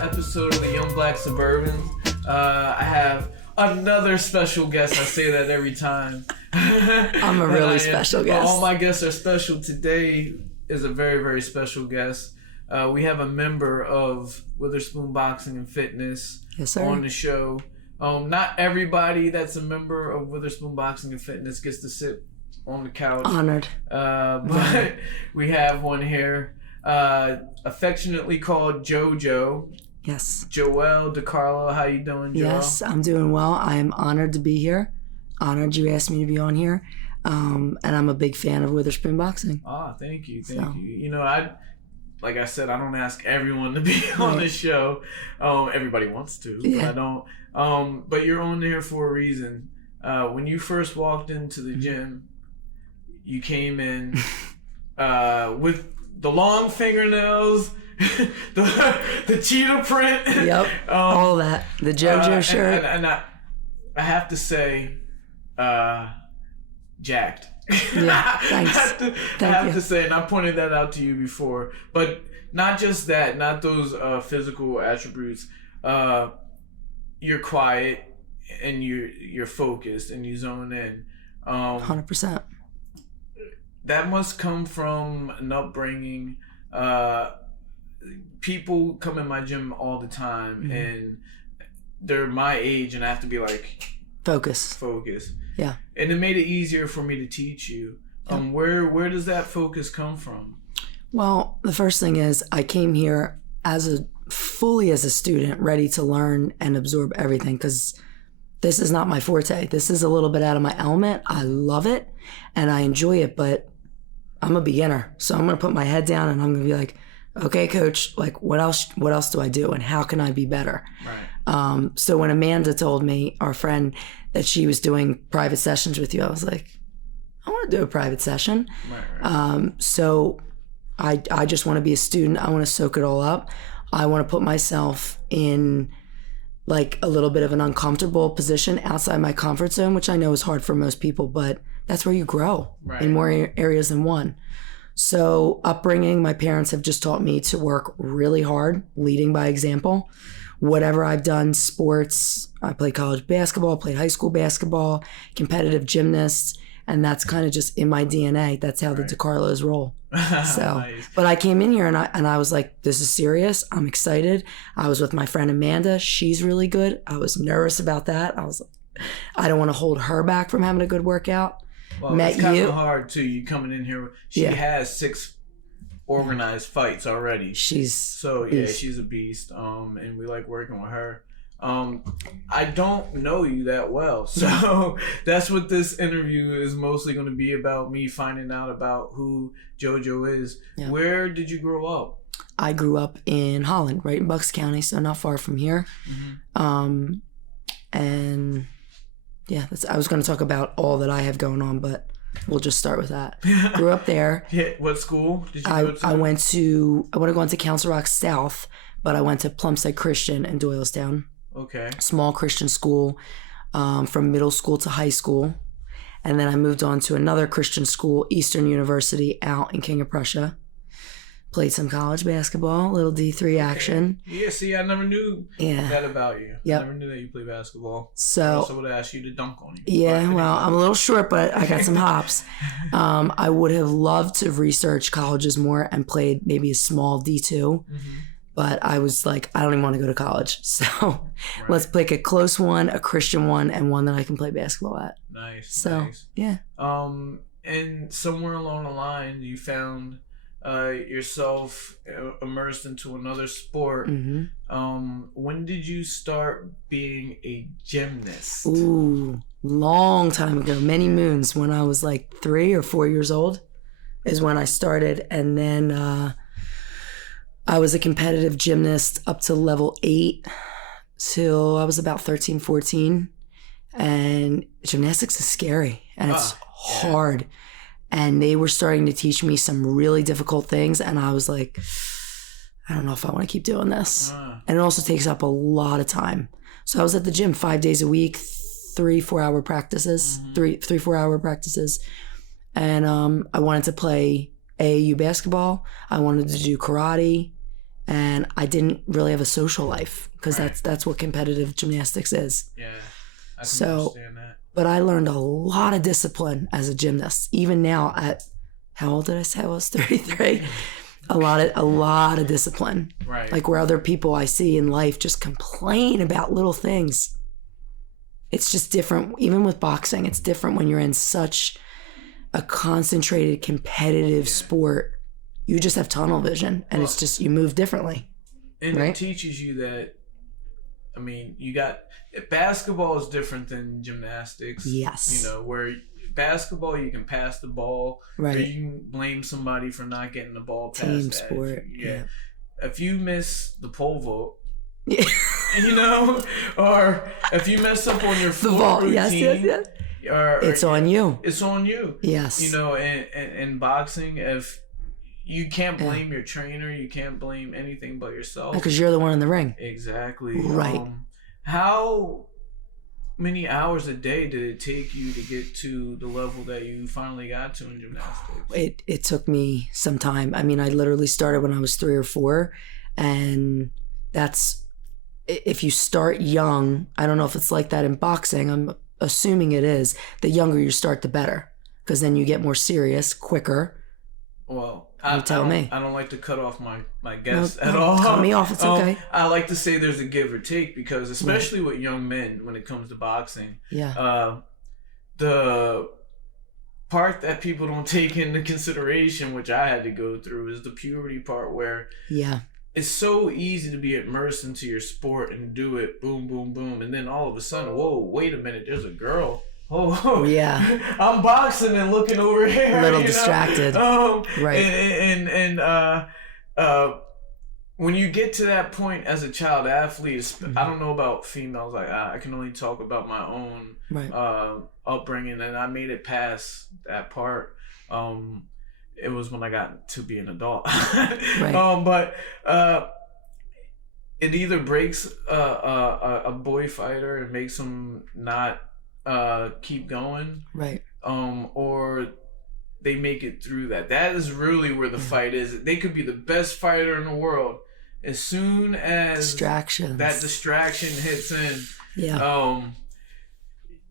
episode of the Young Black Suburban. I have another special guest. I say that every time. I'm a really special guest. All my guests are special. Today is a very, very special guest. We have a member of Witherspoon Boxing and Fitness on the show. Not everybody that's a member of Witherspoon Boxing and Fitness gets to sit on the couch. Honored. But we have one here, affectionately called Jojo. Yes. Joelle, Decarlo, how you doing, Joelle? Yes, I'm doing well. I am honored to be here. Honored you asked me to be on here. And I'm a big fan of Witherspoon Boxing. Ah, thank you. You know, like I said, I don't ask everyone to be on the show. Everybody wants to, but I don't. But you're on there for a reason. When you first walked into the gym, you came in with the long fingernails, the cheetah print. Yep, all that. The Jojo shirt. And I have to say, jacked. Yeah, thanks. I have to say, and I pointed that out to you before, but not just that, not those physical attributes. You're quiet and you're focused and you zone in. 100%. That must come from an upbringing. People come in my gym all the time, and they're my age, and I have to be like, focus. Yeah. And it made it easier for me to teach you. Where does that focus come from? Well, the first thing is I came here fully as a student, ready to learn and absorb everything, because this is not my forte. This is a little bit out of my element. I love it and I enjoy it, but I'm a beginner. So I'm going to put my head down and I'm going to be like, okay, coach, like what else do I do and how can I be better? Right. So when Amanda told me, our friend, that she was doing private sessions with you, I was like, I want to do a private session. Right. So I just want to be a student. I want to soak it all up. I want to put myself in like a little bit of an uncomfortable position outside my comfort zone, which I know is hard for most people, but that's where you grow in more areas than one. So upbringing, my parents have just taught me to work really hard, leading by example. Whatever I've done, sports, I played college basketball, played high school basketball, competitive gymnast, and that's kind of just in my DNA. That's how the Decarlos roll. So, Nice. But I came in here and I was like, this is serious. I'm excited. I was with my friend Amanda. She's really good. I was nervous about that. I was like, I don't want to hold her back from having a good workout. Well, it's kind of hard too. You coming in here. She has 6 organized fights already. She's a beast. And we like working with her. I don't know you that well, so that's what this interview is mostly going to be about, me finding out about who Jojo is. Yeah. Where did you grow up? I grew up in Holland, right in Bucks County, so not far from here. And yeah, I was going to talk about all that I have going on, but we'll just start with that. Grew up there. Yeah. What school did you go to? I would have gone to Council Rock South, but I went to Plumstead Christian in Doylestown. Okay. Small Christian school, from middle school to high school. And then I moved on to another Christian school, Eastern University, out in King of Prussia. Played some college basketball, little D3 action. Yeah, see, I never knew that about you. Yep. I never knew that you played basketball. So I also would have asked you to dunk on you. Yeah, well, I'm a little short, but I got some hops. I would have loved to have researched colleges more and played maybe a small D2. But I was like, I don't even want to go to college. So let's pick a close one, a Christian one, and one that I can play basketball at. Nice. Yeah. And somewhere along the line, you found yourself immersed into another sport. When did you start being a gymnast? Ooh, long time ago, many moons. When I was like 3 or 4 years old is when I started. And then I was a competitive gymnast up to level 8 till I was about 13, 14. And gymnastics is scary and it's hard. And they were starting to teach me some really difficult things. And I was like, I don't know if I want to keep doing this. And it also takes up a lot of time. So I was at the gym 5 days a week, 3-4 hour practices, 3-4 hour practices. And I wanted to play AAU basketball. I wanted to do karate. and I didn't really have a social life because that's what competitive gymnastics is. Yeah, I can understand that. But I learned a lot of discipline as a gymnast. Even now at, how old did I say I was? 33. A lot of discipline. Right. Like where other people I see in life just complain about little things. It's just different. Even with boxing, it's different when you're in such a concentrated competitive sport. You just have tunnel vision, and it's just, you move differently. And it teaches you that, I mean, basketball is different than gymnastics. Yes. You know, where basketball, you can pass the ball. Right. Or you can blame somebody for not getting the ball past Team that. sport. Yeah. If you miss the pole vault, Yeah. you know, or if you mess up on your floor routine. Yes. It's on you. It's on you. Yes. You know, in boxing, if you can't blame your trainer, you can't blame anything but yourself. Because you're the one in the ring. Exactly. Right. How many hours a day did it take you to get to the level that you finally got to in gymnastics? It took me some time. I mean, I literally started when I was 3 or 4, and that's, if you start young, I don't know if it's like that in boxing, I'm assuming it is, the younger you start, the better, because then you get more serious quicker. Well, I don't like to cut off my guests at all. Cut me off, it's okay. I like to say there's a give or take, because especially with young men when it comes to boxing, the part that people don't take into consideration, which I had to go through, is the puberty part, where it's so easy to be immersed into your sport and do it, boom, boom, boom, and then all of a sudden, whoa, wait a minute, there's a girl. Oh yeah, I'm boxing and looking over here. A little distracted. Right. And when you get to that point as a child athlete, I don't know about females. Like I can only talk about my own upbringing, and I made it past that part. It was when I got to be an adult. But it either breaks a boy fighter and makes him not keep going, or they make it through that. That is really where the fight is. They could be the best fighter in the world. As soon as that distraction hits in,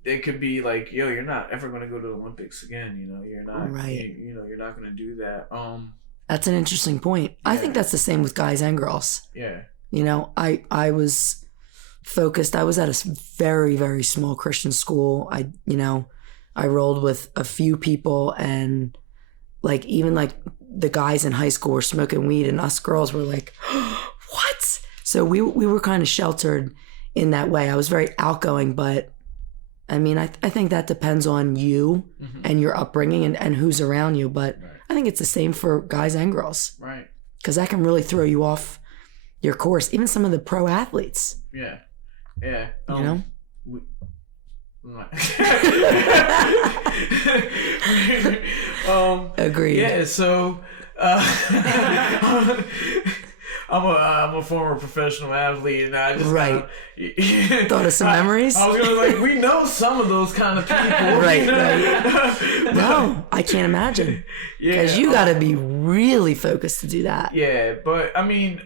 it could be like, yo, you're not ever going to go to the Olympics again. You know, you're not. You know, you're not going to do that. That's an interesting point. I think that's the same with guys and girls. Yeah. You know, I was focused. I was at a very, very small Christian school. I rolled with a few people, and like even like the guys in high school were smoking weed, and us girls were like, what? So we were kind of sheltered in that way. I was very outgoing, but I mean, I think that depends on you and your upbringing and who's around you. But I think it's the same for guys and girls. Right. Because that can really throw you off your course. Even some of the pro athletes. Yeah. Yeah. You know? Agreed. Yeah, so I'm a former professional athlete, and I just thought of some memories. I was gonna like, we know some of those kind of people, right? No, I can't imagine. Because you got to be really focused to do that. Yeah, but I mean,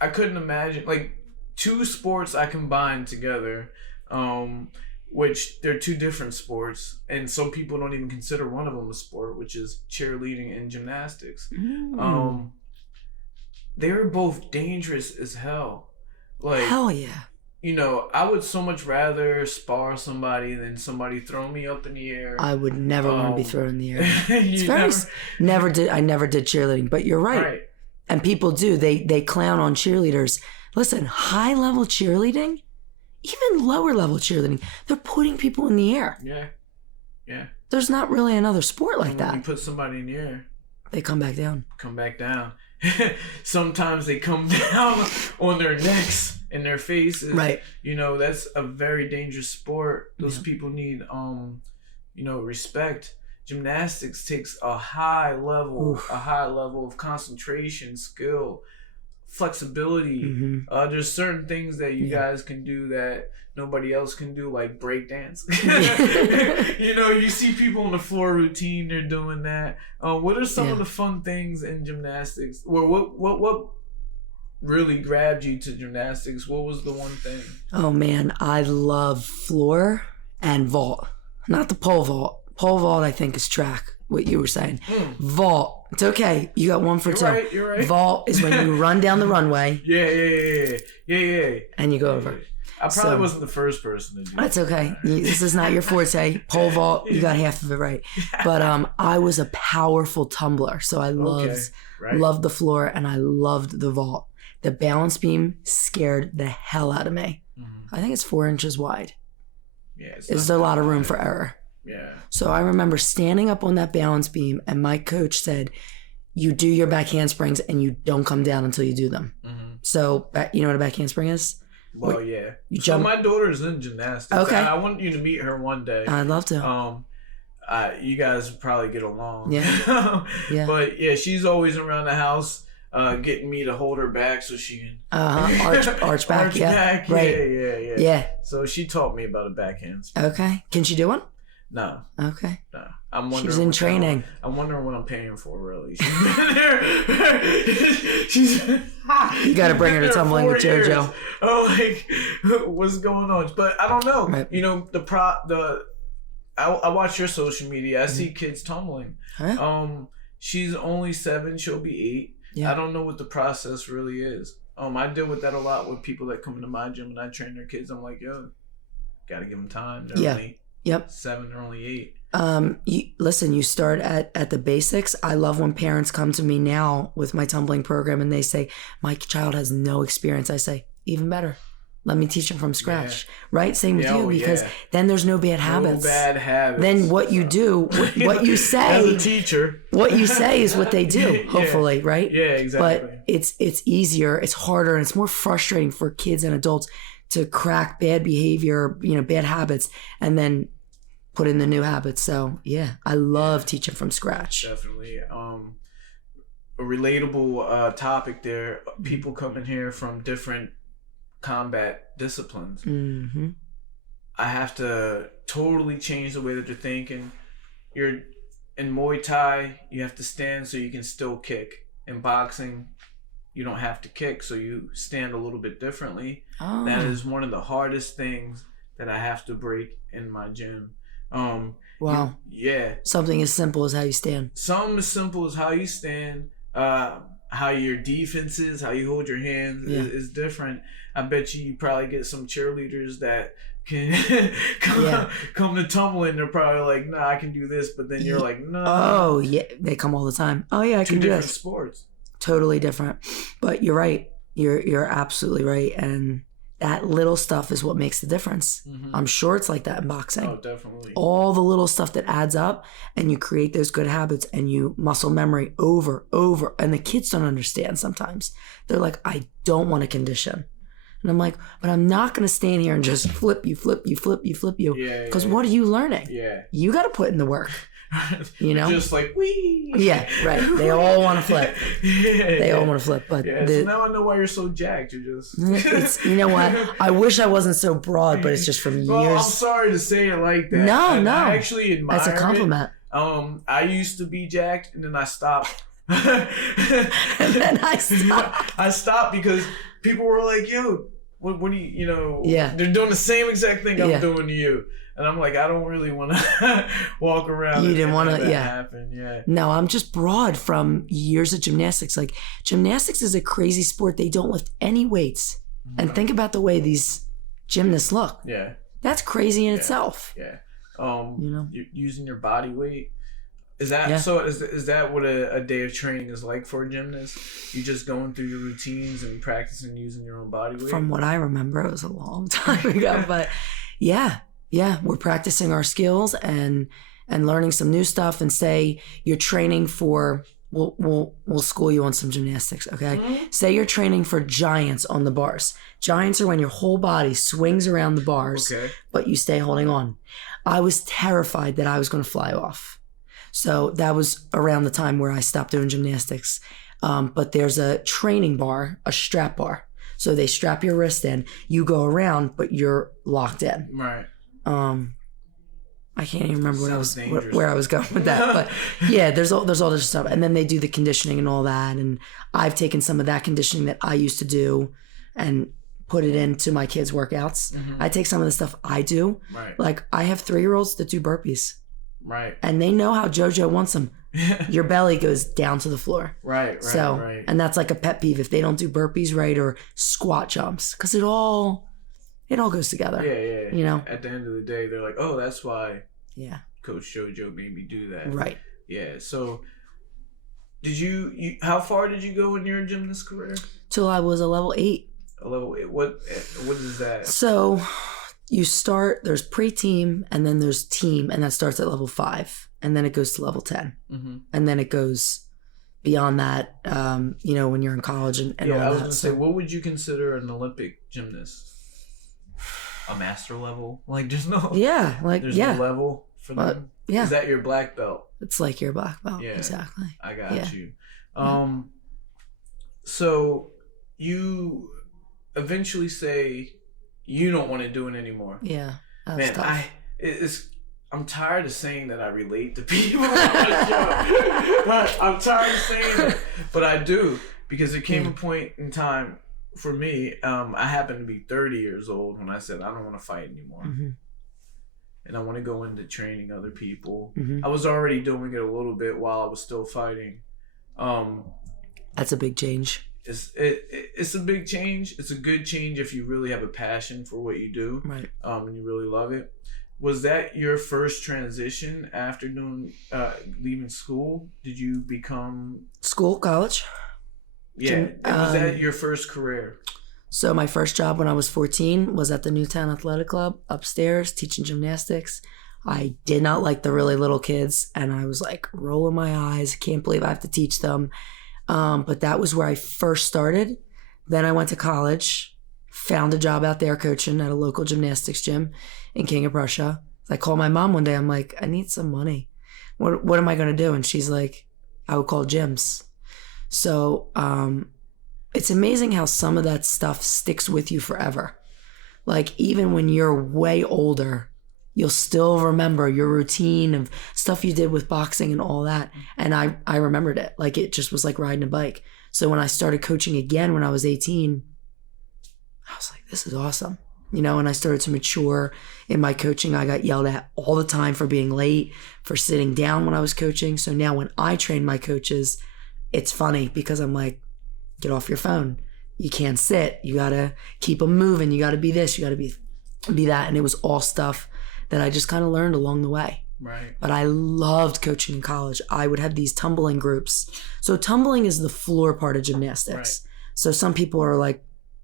I couldn't imagine like 2 sports I combined together, which they're 2 different sports, and some people don't even consider one of them a sport, which is cheerleading and gymnastics. They were both dangerous as hell. Like, hell yeah. You know, I would so much rather spar somebody than somebody throw me up in the air. I would never want to be thrown in the air. I never did cheerleading, but you're right. And people do. They clown on cheerleaders. Listen, high level cheerleading, even lower level cheerleading, they're putting people in the air. Yeah. Yeah. There's not really another sport like that. When you put somebody in the air, they come back down. Sometimes they come down on their necks and their faces. Right. You know, that's a very dangerous sport. Those people need respect. Gymnastics takes a high level of concentration, skill, flexibility. There's certain things that you guys can do that nobody else can do, like break dance. You know, you see people on the floor routine, they're doing that. What are some of the fun things in gymnastics? Or what really grabbed you to gymnastics? What was the one thing? Oh man, I love floor and vault. Not the pole vault. Pole vault, I think, is track, what you were saying. Vault, it's okay. You got one for two. You're right. Vault is when you run down the runway. Yeah. And you go over. I probably wasn't the first person to do that. That's okay. This is not your forte. Pole vault, you got half of it right. But I was a powerful tumbler, so I loved the floor and I loved the vault. The balance beam scared the hell out of me. I think it's 4 inches wide. Yeah, there's a lot of room for error. Yeah. So I remember standing up on that balance beam and my coach said, you do your back handsprings and you don't come down until you do them. So you know what a back handspring is? Well, yeah. You jump. So my daughter's in gymnastics. Okay. I want you to meet her one day. I'd love to. You guys would probably get along. Yeah. Yeah. But yeah, she's always around the house getting me to hold her back so she can arch back. Arch yeah. back. Right. Yeah. So she taught me about a backhand spring. Okay. Can she do one? No. Okay. No. I'm wondering. She's in training. I'm wondering what I'm paying for, really. She's been there. You got to bring her to tumbling with Jojo. Oh, like, what's going on? But I don't know. Right. You know, I watch your social media. I see kids tumbling. Huh? She's only 7. She'll be 8. Yeah. I don't know what the process really is. I deal with that a lot with people that come into my gym and I train their kids. I'm like, yo, gotta give them time. They're only 7. They're only 8. You start at the basics. I love when parents come to me now with my tumbling program and they say, my child has no experience. I say, even better. Let me teach them from scratch. Right? Same with you, because then there's no bad habits. No bad habits. Then what you do, what you say. As a teacher. What you say is what they do, hopefully, right? Yeah, exactly. But it's easier, it's harder, and it's more frustrating for kids and adults to crack bad behavior, bad habits, and then put in the new habits. So yeah, I love teaching from scratch. Definitely. A relatable topic there. People come in here from different combat disciplines. I have to totally change the way that you're thinking. You're in Muay Thai, you have to stand so you can still kick. In boxing, you don't have to kick, so you stand a little bit differently. That is one of the hardest things that I have to break in my gym. Wow. Something as simple as how you stand. Something as simple as how you stand, how your defense is, how you hold your hands is different. I bet you probably get some cheerleaders that can come to tumbling. They're probably like, nah, I can do this. But then you're like, no. Oh, yeah. They come all the time. Oh, yeah, I can do this. 2 different sports. Totally different. But you're right. You're absolutely right. And that little stuff is what makes the difference. I'm sure it's like that in boxing. Oh, definitely. All the little stuff that adds up, and you create those good habits and you muscle memory over. And the kids don't understand sometimes. They're like, I don't want to condition. And I'm like, but I'm not going to stand here and just flip you. Because what are you learning? Yeah. You got to put in the work. Just like, wee. Yeah, right. They all want to flip. They all want to flip. But so now I know why you're so jacked. You're just... you know what? I wish I wasn't so broad, but it's just from years. Well, I'm sorry to say it like that. No. I actually admire That's a compliment. I used to be jacked, and then I stopped. And then I stopped. I stopped because people were like, yo, what do you, Yeah. They're doing the same exact thing I'm doing to you. And I'm like, I don't really want to walk around. You didn't want to, happen. Yeah. No, I'm just broad from years of gymnastics. Like, gymnastics is a crazy sport. They don't lift any weights. And think about the way these gymnasts look. Yeah. That's crazy in itself. Yeah. You're using your body weight. Is that Is that what a day of training is like for a gymnast? You just going through your routines and practicing using your own body weight? From what I remember, it was a long time ago. But yeah, we're practicing our skills and learning some new stuff. And say you're training for, we'll school you on some gymnastics, okay? Mm-hmm. Say you're training for giants on the bars. Giants are when your whole body swings around the bars, but you stay holding on. I was terrified that I was going to fly off. So that was around the time where I stopped doing gymnastics. But there's a training bar, a strap bar. So they strap your wrist in, you go around, but you're locked in. Right. I can't even remember where I was going with that. But yeah, there's all this stuff. And then they do the conditioning and all that. And I've taken some of that conditioning that I used to do and put it into my kids' workouts. Mm-hmm. I take some of the stuff I do. Right. Like I have 3-year-olds that do burpees. Right. And they know how Jojo wants them. Your belly goes down to the floor. Right. And that's like a pet peeve if they don't do burpees right or squat jumps. Because it all goes together. Yeah. You know? At the end of the day, they're like, oh, that's why Coach Jojo made me do that. Right. Yeah. So did you how far did you go in your gymnast career? Till I was a level 8. A level 8. What is that? So you start, there's pre-team and then there's team, and that starts at level 5. And then it goes to level 10. Mm-hmm. And then it goes beyond that, you know, when you're in college and all that. I was going to say, what would you consider an Olympic gymnast? A master level? Like, there's no... Yeah. Like, there's no level for them? Yeah. Is that your black belt? It's like your black belt. Yeah. Exactly. I got you. So you eventually say you don't want to do it anymore. Yeah. Man, tough. I'm tired of saying that I relate to people on the show. I'm tired of saying it, but I do, because there came a point in time for me. I happened to be 30 years old when I said I don't want to fight anymore, and I want to go into training other people. I was already doing it a little bit while I was still fighting. That's a big change. It's a big change. It's a good change if you really have a passion for what you do, right? And you really love it. Was that your first transition after leaving school? Did you become... college? Yeah. Was that your first career? So my first job when I was 14 was at the Newtown Athletic Club upstairs teaching gymnastics. I did not like the really little kids, and I was like rolling my eyes. Can't believe I have to teach them. But that was where I first started. Then I went to college, found a job out there coaching at a local gymnastics gym in King of Prussia. I called my mom one day. I'm like, I need some money. What am I going to do? And she's like, I would call gyms. So it's amazing how some of that stuff sticks with you forever. Like even when you're way older, you'll still remember your routine of stuff you did with boxing and all that. And I remembered it. Like it just was like riding a bike. So when I started coaching again when I was 18, I was like, this is awesome. You know, and I started to mature in my coaching. I got yelled at all the time for being late, for sitting down when I was coaching. So now when I train my coaches, it's funny because I'm like, get off your phone. You can't sit. You got to keep them moving. You got to be this. You got to be that. And it was all stuff that I just kind of learned along the way. Right. But I loved coaching in college. I would have these tumbling groups. So tumbling is the floor part of gymnastics. Right. So some people are like,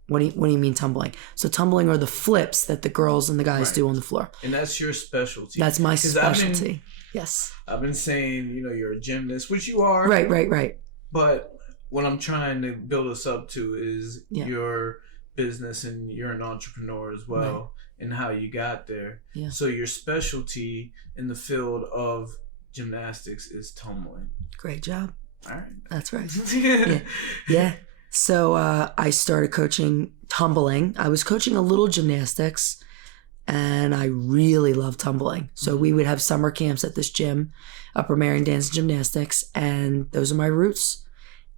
what do you mean tumbling? So tumbling are the flips that the girls and the guys do on the floor. And that's your specialty. That's my specialty. Yes. I've been saying, you know, you're a gymnast, which you are. Right. But what I'm trying to build us up to is your business, and you're an entrepreneur as well, and how you got there. Yeah. So your specialty in the field of gymnastics is tumbling. Great job. All right. That's right. Yeah. So I started coaching tumbling. I was coaching a little gymnastics, and I really loved tumbling. So we would have summer camps at this gym, Upper Marion Dance and Gymnastics, and those are my roots.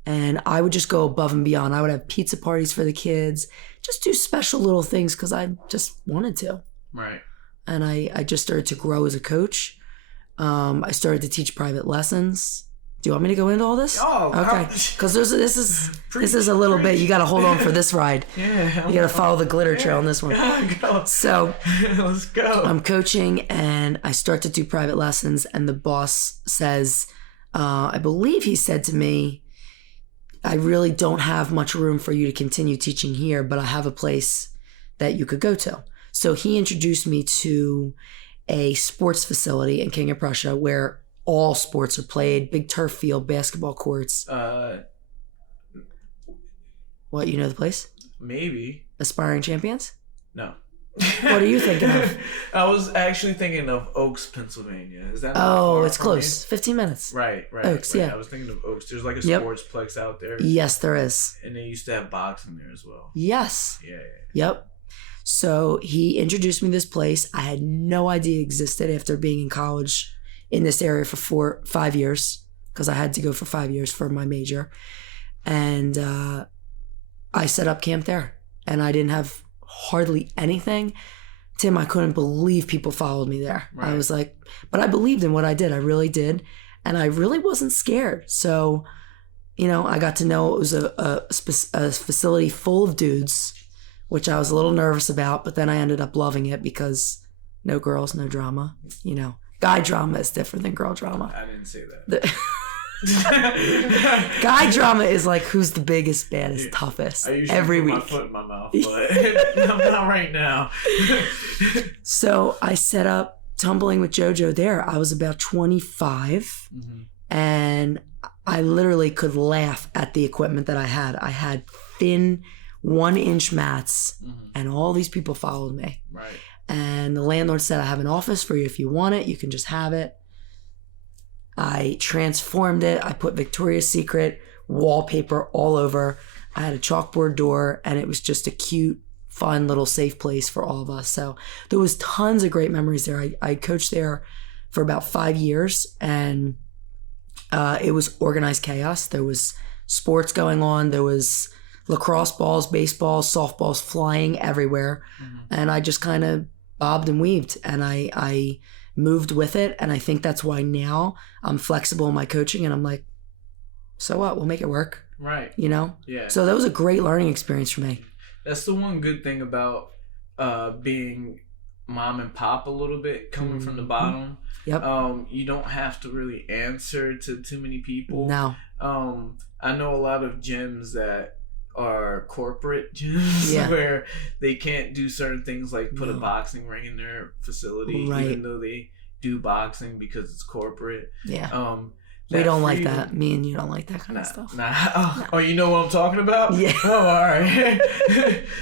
And I would just go above and beyond. I would have pizza parties for the kids, just do special little things because I just wanted to. Right. And I just started to grow as a coach. I started to teach private lessons. Do you want me to go into all this? Oh, okay. Because this is a little bit. You got to hold on for this ride. Yeah. You got to follow the glitter trail on this one. So let's go. I'm coaching, and I start to do private lessons, and the boss says, I believe he said to me, I really don't have much room for you to continue teaching here, but I have a place that you could go to. So he introduced me to a sports facility in King of Prussia where all sports are played, big turf field, basketball courts. What, you know the place? Maybe. Aspiring Champions? No. What are you thinking of? I was actually thinking of Oaks, Pennsylvania. Is that? Oh, it's close. 15 minutes. Right. Oaks, yeah. I was thinking of Oaks. There's like a sportsplex out there. Yes, there is. And they used to have boxing there as well. Yes. Yeah. Yep. So he introduced me to this place I had no idea existed after being in college in this area for 5 years, because I had to go for 5 years for my major. And I set up camp there, and I didn't have hardly anything. Tim, I couldn't believe people followed me there. Right. I was like, but I believed in what I did. I really did. And I really wasn't scared. So, you know, I got to know it was a facility full of dudes, which I was a little nervous about, but then I ended up loving it because no girls, no drama. You know, guy drama is different than girl drama. I didn't say that. Guy drama is like who's the biggest, baddest, toughest every week. I usually put my foot in my mouth, but not right now. So I set up tumbling with Jojo there. I was about 25, and I literally could laugh at the equipment that I had. I had thin 1-inch mats, and all these people followed me. Right. And the landlord said, I have an office for you. If you want it, you can just have it. I transformed it. I put Victoria's Secret wallpaper all over. I had a chalkboard door, and it was just a cute, fun little safe place for all of us. So there was tons of great memories there. I coached there for about 5 years, and it was organized chaos. There was sports going on. There was lacrosse balls, baseballs, softballs flying everywhere. And I just kind of bobbed and weaved, and I moved with it. And I think that's why now I'm flexible in my coaching, and I'm like, so what? We'll make it work. Right. You know? Yeah. So that was a great learning experience for me. That's the one good thing about being mom and pop a little bit, coming from the bottom. Yep. You don't have to really answer to too many people. No. I know a lot of gyms that are corporate gyms where they can't do certain things like put a boxing ring in their facility, even though they do boxing because it's corporate. Yeah. We don't like that. Me and you don't like that kind of stuff. Oh, you know what I'm talking about? Yeah. Oh, all right.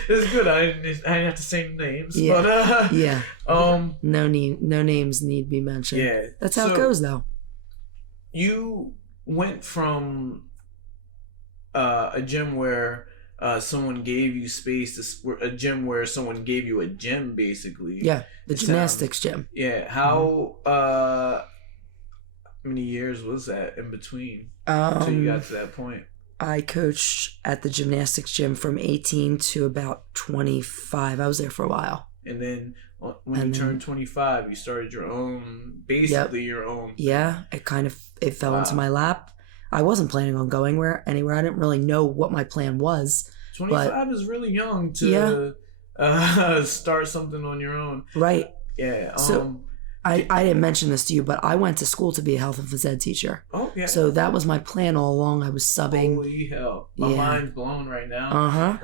It's good. I didn't have to say names. Yeah. But, yeah. No names need be mentioned. Yeah. That's how it goes, though. You went from a gym where someone gave you space to a gym where someone gave you a gym, basically. Yeah, the gymnastics gym. Yeah. How many years was that in between until you got to that point? I coached at the gymnastics gym from 18 to about 25. I was there for a while. And then when you turned 25, you started your own, basically your own. Yeah, it fell into my lap. I wasn't planning on going anywhere. I didn't really know what my plan was. 25 is really young to start something on your own. Right. Yeah. So I didn't mention this to you, but I went to school to be a health and phys ed teacher. Oh, yeah. So that was my plan all along. I was subbing. Holy hell. My mind's blown right now. Uh-huh.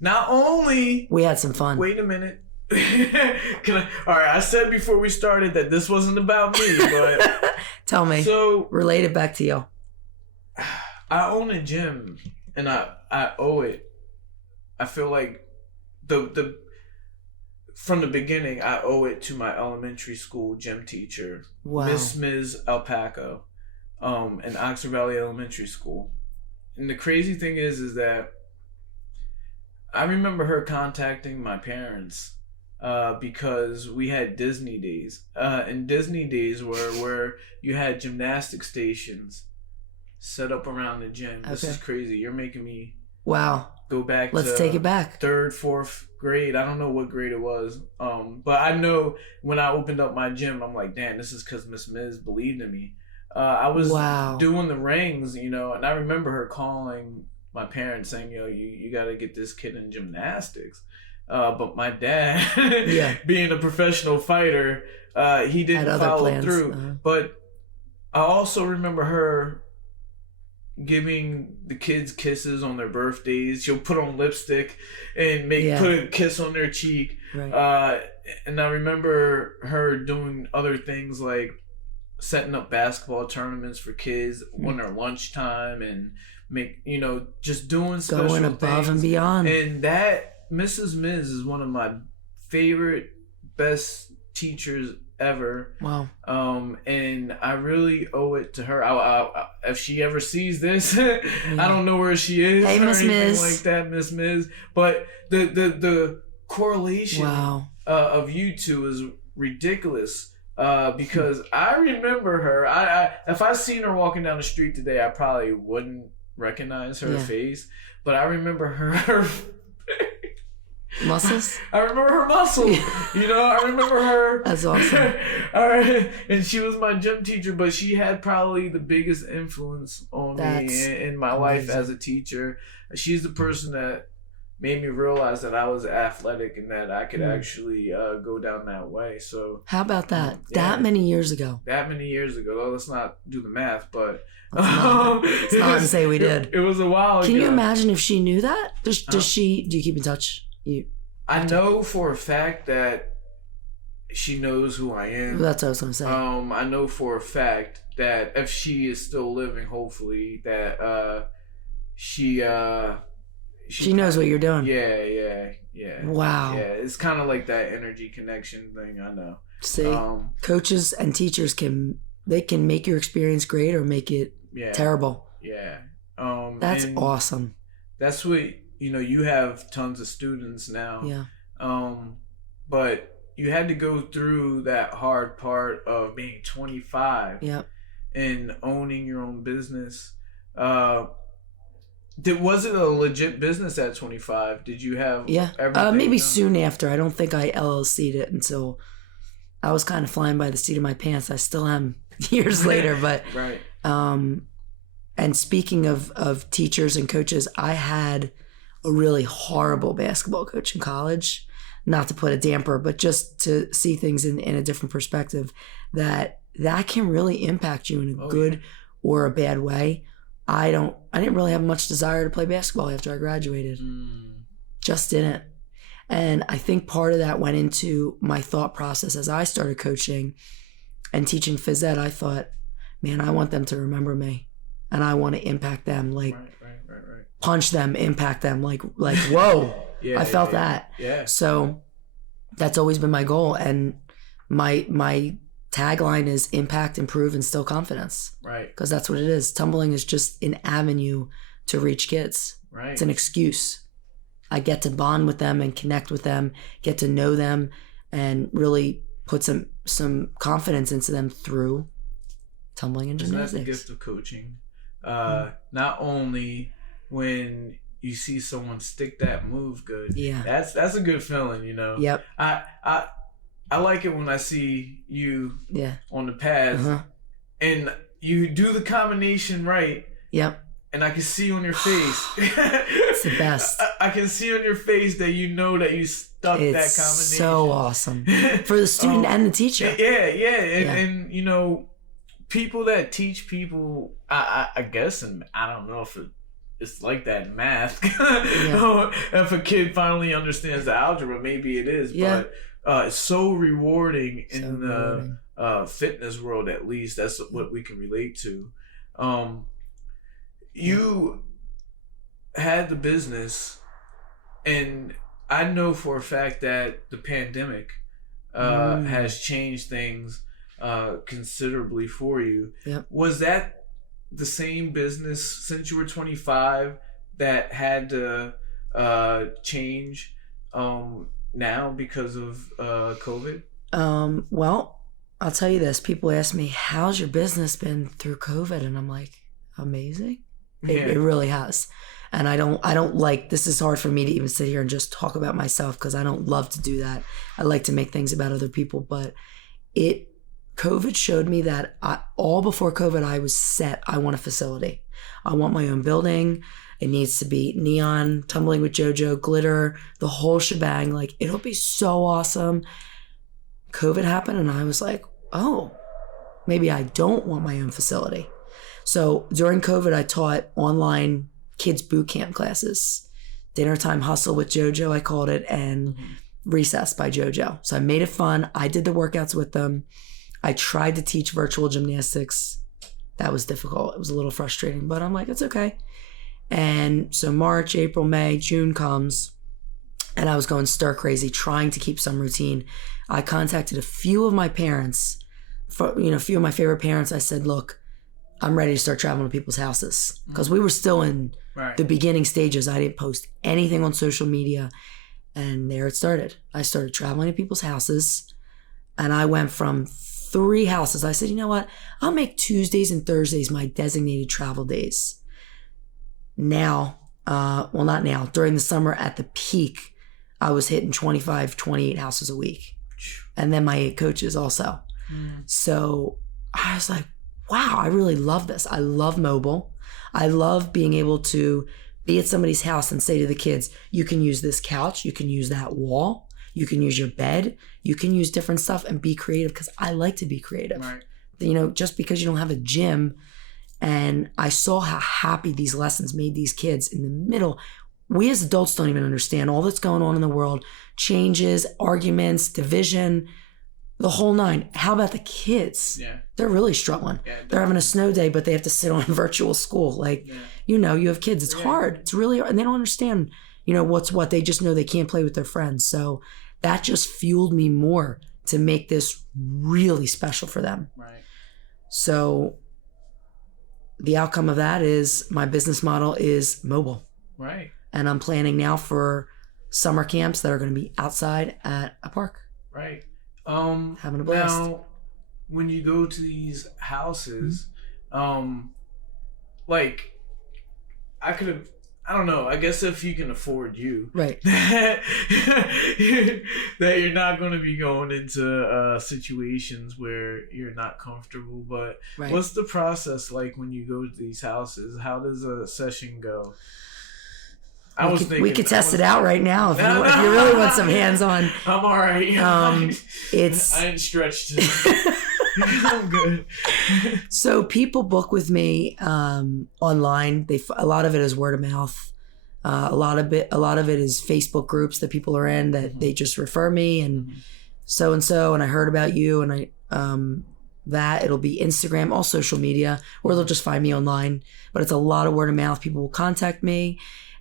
Not only... We had some fun. Wait a minute. All right, I said before we started that this wasn't about me, but... Tell me. So... Relate it back to you. I own a gym, and I owe it. I feel like the from the beginning, I owe it to my elementary school gym teacher, Ms. Alpaco, in Oxford Valley Elementary School. And the crazy thing is that I remember her contacting my parents because we had Disney days. And Disney days were where you had gymnastic stations set up around the gym. This is crazy. You're making me go back. Let's take it back. 3rd, 4th grade. I don't know what grade it was. But I know when I opened up my gym, I'm like, damn, this is because Miss believed in me. I was doing the rings, and I remember her calling my parents saying, yo, you got to get this kid in gymnastics. But my dad, being a professional fighter, he didn't follow through. But I also remember her giving the kids kisses on their birthdays. She'll put on lipstick and put a kiss on their cheek. Right. And I remember her doing other things like setting up basketball tournaments for kids on their lunchtime and just doing special going above things. And beyond. And that Mrs. Miz is one of my favorite, best teachers ever. Wow. And I really owe it to her. I if she ever sees this, I don't know where she is or Miss anything Miz. like that, Miss Miz. But the correlation of you two is ridiculous. Because I remember her. I if I seen her walking down the street today, I probably wouldn't recognize her face. But I remember her muscles. I remember her muscle. You know, I remember her. That's awesome. And she was my gym teacher, but she had probably the biggest influence on me in my life as a teacher. She's the person that made me realize that I was athletic and that I could actually go down that way. So how about that? That many years ago. That many years ago. Well, let's not do the math, but it's not to say we did. It was a while ago. Can you imagine if she knew that? Does she? Do you keep in touch? I know for a fact that she knows who I am. That's what I was going to say. I know for a fact that if she is still living, hopefully that she knows what you're doing. Yeah. Wow. Yeah, it's kind of like that energy connection thing. I know. See, coaches and teachers can make your experience great or make it terrible. Yeah. That's awesome. That's what you have tons of students now. Yeah. But you had to go through that hard part of being 25. Yep. And owning your own business. Was it a legit business at 25? Did you have everything? Maybe soon after. I don't think I LLC'd it until I was kind of flying by the seat of my pants. I still am years later, but right. And speaking of teachers and coaches, I had a really horrible basketball coach in college. Not to put a damper, but just to see things in a different perspective, that can really impact you in a good or a bad way. I didn't really have much desire to play basketball after I graduated. Just didn't. And I think part of that went into my thought process as I started coaching and teaching phys ed. I thought, man, I want them to remember me and I want to impact them, like right. punch them, impact them, like whoa. I felt that. Yeah. So that's always been my goal. And my tagline is impact, improve, instill confidence. Right. Because that's what it is. Tumbling is just an avenue to reach kids. Right. It's an excuse. I get to bond with them and connect with them, get to know them, and really put some confidence into them through tumbling and gymnastics. That's the gift of coaching. Not only when you see someone stick that move good. Yeah. That's a good feeling, Yep. I like it when I see you on the pads and you do the combination right. Yep. And I can see on your face. It's the best. I can see on your face that you know that you stuck that combination. It's so awesome. For the student and the teacher. Yeah. And people that teach people, I guess, and I don't know if it's like that in math. If a kid finally understands the algebra, maybe it is. Yeah. But it's so rewarding in the fitness world, at least. That's what we can relate to. You had the business, and I know for a fact that the pandemic has changed things considerably for you. Yep. Was that the same business since you were 25 that had to change now because of COVID? Well, I'll tell you this. People ask me, how's your business been through COVID? And I'm like, amazing. It really has. And I don't like, this is hard for me to even sit here and just talk about myself because I don't love to do that. I like to make things about other people, but COVID showed me that all before COVID, I was set. I want a facility. I want my own building. It needs to be neon, tumbling with Jojo, glitter, the whole shebang. Like, it'll be so awesome. COVID happened and I was like, oh, maybe I don't want my own facility. So during COVID, I taught online kids boot camp classes, dinner time hustle with Jojo, I called it, and recess by Jojo. So I made it fun. I did the workouts with them. I tried to teach virtual gymnastics. That was difficult. It was a little frustrating, but I'm like, it's okay. And so March, April, May, June comes, and I was going stir crazy, trying to keep some routine. I contacted a few of my parents, a few of my favorite parents. I said, look, I'm ready to start traveling to people's houses because we were still in the beginning stages. I didn't post anything on social media. And there it started. I started traveling to people's houses, and I went from 3 houses. I said, you know what? I'll make Tuesdays and Thursdays my designated travel days. Now, well, not now, during the summer at the peak, I was hitting 25, 28 houses a week. And then my 8 coaches also. So I was like, wow, I really love this. I love mobile. I love being able to be at somebody's house and say to the kids, you can use this couch, you can use that wall, you can use your bed, you can use different stuff and be creative, because I like to be creative. Right. You know, just because you don't have a gym. And I saw how happy these lessons made these kids in the middle. We as adults don't even understand all that's going on in the world, changes, arguments, division, the whole 9. How about the kids? Yeah. They're really struggling. Yeah, they're having a snow day, but they have to sit on virtual school. Like, you know, you have kids. It's hard. It's really hard. And they don't understand, you know, what's what. They just know they can't play with their friends. So that just fueled me more to make this really special for them. Right. So the outcome of that is my business model is mobile. Right. And I'm planning now for summer camps that are going to be outside at a park. Right. Having a blast. Now, when you go to these houses, like, I don't know, I guess if you can afford you, right, that you're not going to be going into situations where you're not comfortable, but right. What's the process like when you go to these houses? How does a session go? We could test it out right now if you really want some hands-on. I'm all right. I didn't stretch today. I'm good. So people book with me online. A lot of it is word of mouth. A lot of it is Facebook groups that people are in that they just refer me and so and I heard about you, and that it'll be Instagram, all social media, or they'll just find me online. But it's a lot of word of mouth. People will contact me.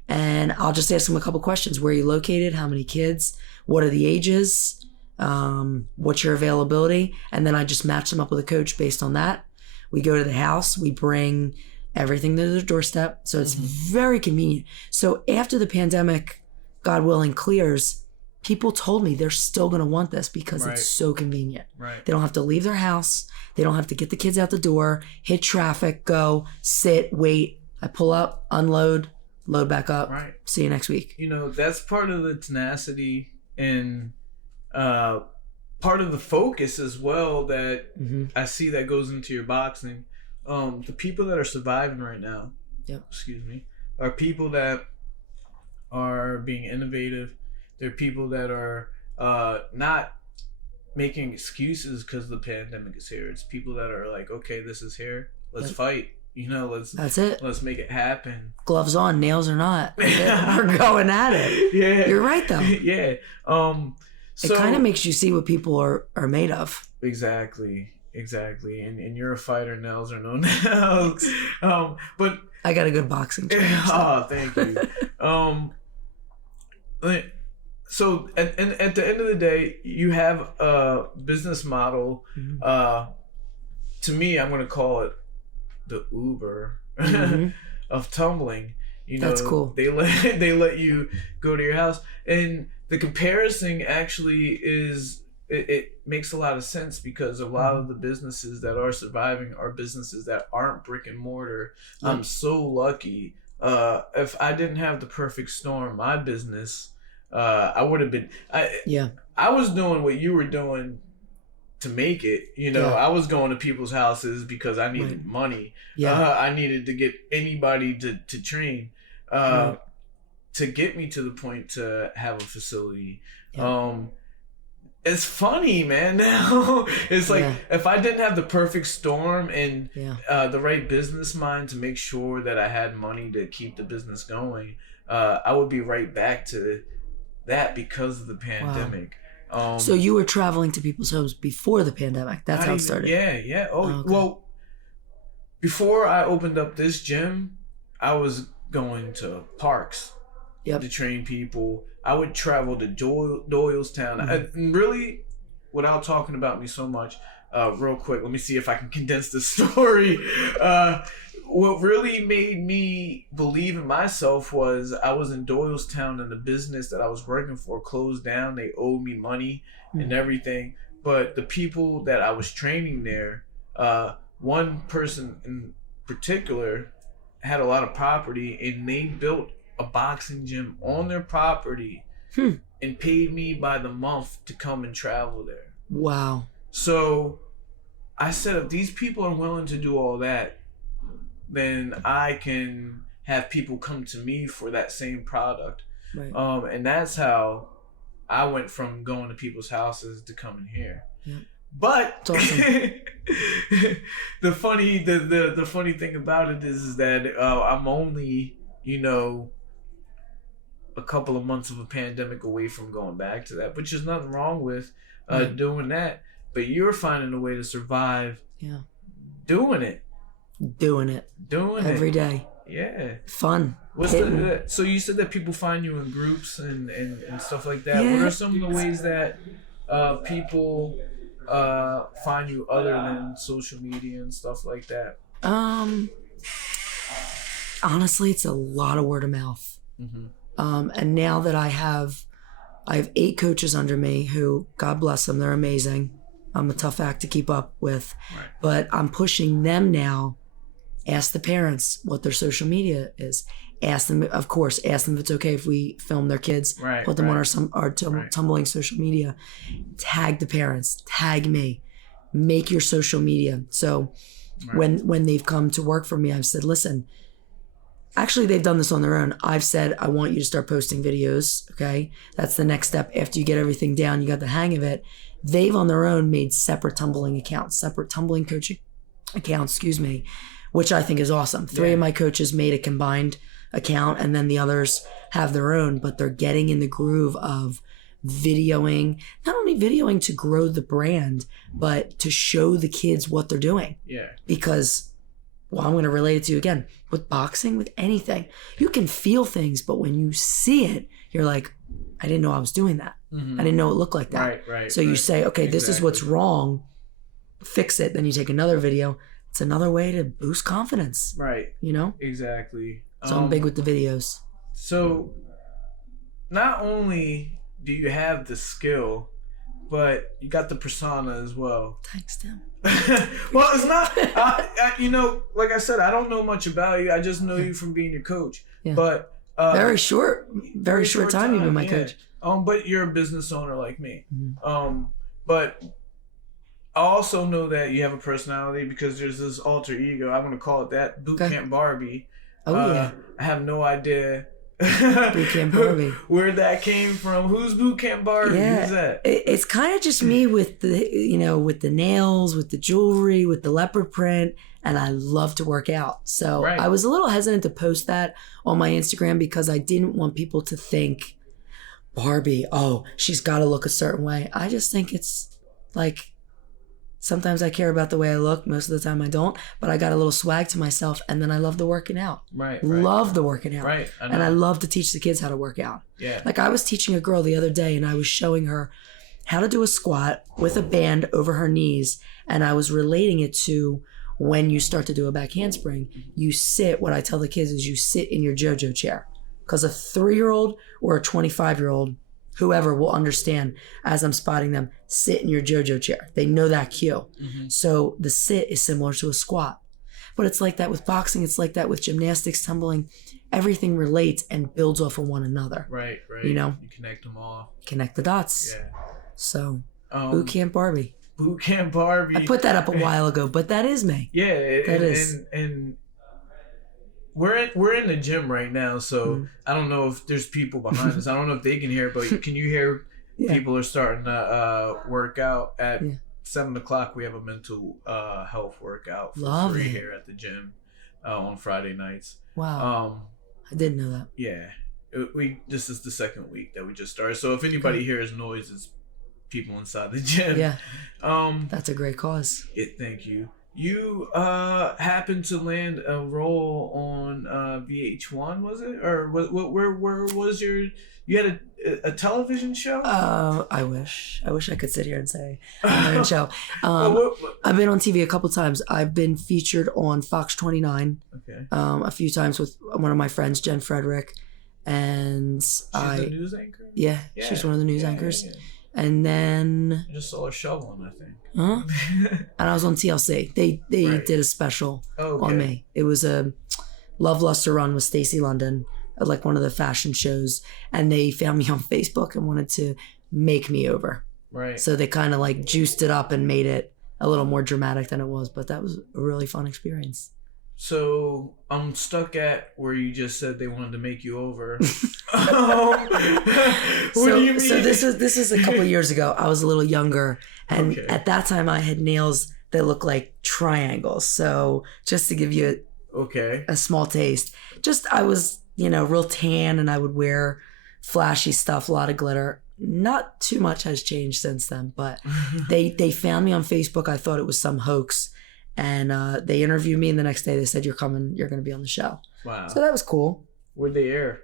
And I'll just ask them a couple questions. Where are you located? How many kids? What are the ages? What's your availability? And then I just match them up with a coach based on that. We go to the house. We bring everything to their doorstep. So it's very convenient. So after the pandemic, God willing, clears, people told me they're still going to want this because it's so convenient. Right. They don't have to leave their house. They don't have to get the kids out the door, hit traffic, go, sit, wait. I pull up, unload, load back up. Right. See you next week. You know, that's part of the tenacity and part of the focus as well that I see that goes into your boxing. The people that are surviving right now, are people that are being innovative. They're people that are not making excuses because the pandemic is here. It's people that are like, okay, this is here. Let's fight. You know, that's it. Let's make it happen. Gloves on, nails or not. We're going at it. Yeah. You're right though. Yeah. So it kind of makes you see what people are made of. Exactly. And you're a fighter, nails or no nails. But I got a good boxing training. Oh, thank you. So at the end of the day, you have a business model. To me, I'm going to call it the Uber of tumbling. You know, that's cool. They let you go to your house, and the comparison actually is it makes a lot of sense because a lot of the businesses that are surviving are businesses that aren't brick and mortar. I'm so lucky. If I didn't have the perfect storm, my business, I would have been. I was doing what you were doing to make it. You know, I was going to people's houses because I needed money. I needed to get anybody to train to get me to the point to have a facility. It's funny, man. Now it's like if I didn't have the perfect storm and the right business mind to make sure that I had money to keep the business going, I would be right back to that because of the pandemic. Wow. So you were traveling to people's homes before the pandemic. That's how it started. Yeah. Well, before I opened up this gym, I was going to parks to train people. I would travel to Doylestown. And really, without talking about me so much, real quick, let me see if I can condense the story. What really made me believe in myself was I was in Doylestown and the business that I was working for closed down. They owed me money and everything. But the people that I was training there, one person in particular had a lot of property, and they built a boxing gym on their property and paid me by the month to come and travel there. Wow. So I said, if these people are willing to do all that, then I can have people come to me for that same product. Right. And that's how I went from going to people's houses to coming here. Yeah. But Awesome. the funny thing about it is that I'm only, a couple of months of a pandemic away from going back to that, which is nothing wrong with doing that. But you're finding a way to survive doing it every day. Yeah. Fun. So you said that people find you in groups and stuff like that. What are some of the ways that people find you other than social media and stuff like that? Honestly, it's a lot of word of mouth. And now that I have 8 coaches under me who, God bless them, they're amazing. I'm a tough act to keep up with, but I'm pushing them now. Ask the parents what their social media is. Ask them, of course, ask them if it's okay if we film their kids, put them on our tumbling social media. Tag the parents, tag me, make your social media. So when they've come to work for me, I've said, listen, actually they've done this on their own. I've said, I want you to start posting videos. Okay. That's the next step. After you get everything down, you got the hang of it. They've on their own made separate tumbling accounts, separate tumbling coaching accounts, which I think is awesome. 3 of my coaches made a combined account, and then the others have their own, but they're getting in the groove of videoing, not only videoing to grow the brand, but to show the kids what they're doing. Yeah. Because, I'm going to relate it to you again, with boxing, with anything, you can feel things, but when you see it, you're like, I didn't know I was doing that. I didn't know it looked like that. So you say, okay, this is what's wrong, fix it. Then you take another video. It's another way to boost confidence. Exactly. So I'm big with the videos. So not only do you have the skill, but you got the persona as well. Thanks, Tim. Well, it's not, like I said, I don't know much about you. I just know you from being your coach. But very short time you've been my coach. But you're a business owner like me. But I also know that you have a personality because there's this alter ego. I'm going to call it that. Boot Camp Barbie. I have no idea Boot Camp Barbie. Where that came from. Who's Boot Camp Barbie? Who's that? It's kind of just me with with the nails, with the jewelry, with the leopard print. And I love to work out. So I was a little hesitant to post that on my Instagram because I didn't want people to think, Barbie, she's got to look a certain way. I just think it's like, sometimes I care about the way I look. Most of the time I don't. But I got a little swag to myself. And then I love the working out. Love the working out. And I love to teach the kids how to work out. Like I was teaching a girl the other day and I was showing her how to do a squat with a band over her knees. And I was relating it to when you start to do a back handspring, you sit, what I tell the kids is you sit in your Jojo chair. Because a 3-year-old or a 25-year-old, whoever will understand as I'm spotting them, sit in your Jojo chair. They know that cue. So the sit is similar to a squat. But it's like that with boxing. It's like that with gymnastics, tumbling. Everything relates and builds off of one another. Right. You connect them all. Connect the dots. Yeah. So, Boot Camp Barbie. Boot Camp Barbie. I put that up a while ago, but that is me. Yeah, that is. And we're in the gym right now, so I don't know if there's people behind us. I don't know if they can hear, but can you hear people are starting to work out at 7:00? We have a mental health workout for free here at the gym on Friday nights. Wow. I didn't know that. Yeah. This is the second week that we just started. So if anybody hears noises, people inside the gym. Yeah. That's a great cause. Thank you. You happened to land a role on VH1, was it? Or where was your? You had a television show? I wish I could sit here and say I'm on a show. I've been on TV a couple times. I've been featured on Fox 29. Okay. A few times with one of my friends, Jen Frederick, and She's the news anchor? Yeah, she's one of the news anchors. Yeah. And then I just saw her shoveling, I think. Huh? And I was on TLC. They did a special on me. It was a Love Luster run with Stacey London, like one of the fashion shows, and they found me on Facebook and wanted to make me over. Right. So they kind of like juiced it up and made it a little more dramatic than it was, but that was a really fun experience. So I'm stuck at where you just said they wanted to make you over. What do you mean? So this is a couple of years ago. I was a little younger, and at that time I had nails that looked like triangles. So just to give you a small taste, I was real tan, and I would wear flashy stuff, a lot of glitter. Not too much has changed since then, but they found me on Facebook. I thought it was some hoax. And they interviewed me, and the next day they said, you're going to be on the show. Wow. So that was cool. Where'd they air?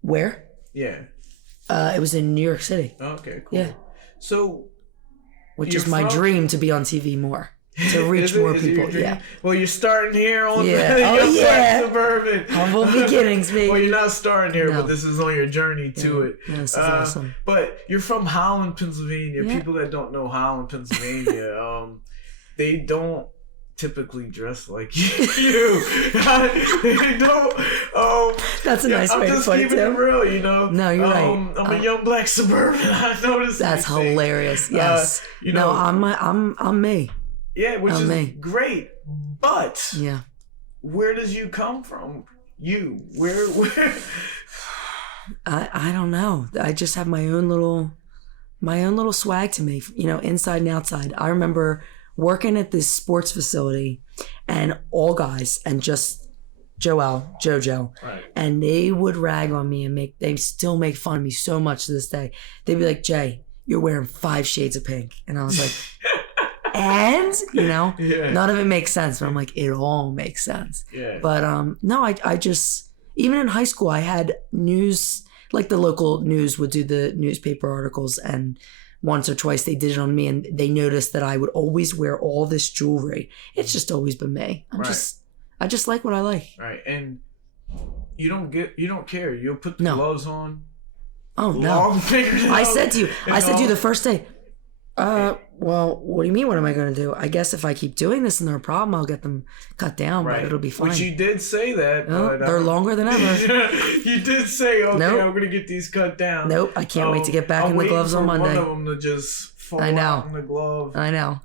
Where? Yeah. It was in New York City. Okay, cool. Yeah. So, which is my dream, to be on TV more. To reach more people. Yeah. Well, you're starting here on Suburban. Humble beginnings, baby. Well, you're not starting here, but this is on your journey to it. This is awesome. But you're from Holland, Pennsylvania. Yeah. People that don't know Holland, Pennsylvania, they don't typically dress like you. They don't. That's a nice way to put it. I'm just keeping it real, No, you're right. I'm a young black suburban. I noticed. That's hilarious. Yes. I'm me. Yeah, which is great. But where does you come from? You where? I don't know. I just have my own little swag to me, inside and outside. I remember working at this sports facility, and all guys, and just Joelle, Jojo, right. And they would rag on me and they still make fun of me so much to this day. They'd be like, Jay, you're wearing 5 shades of pink, and I was like. And none of it makes sense, but I'm like, it all makes sense. Yeah. But no, I just, even in high school, I had news, like the local news would do the newspaper articles, and once or twice they did it on me, and they noticed that I would always wear all this jewelry. It's just always been me. I just like what I like. Right. And you don't care. You'll put the gloves on. Oh no. I said to you the first day, well, what do you mean? What am I going to do? I guess if I keep doing this and they're a problem, I'll get them cut down, but it'll be fine. Which you did say that. No, they're longer than ever. You did say, I'm going to get these cut down. Nope, I can't wait to get back in the gloves on Monday. One of them to just fall out in the glove. I know.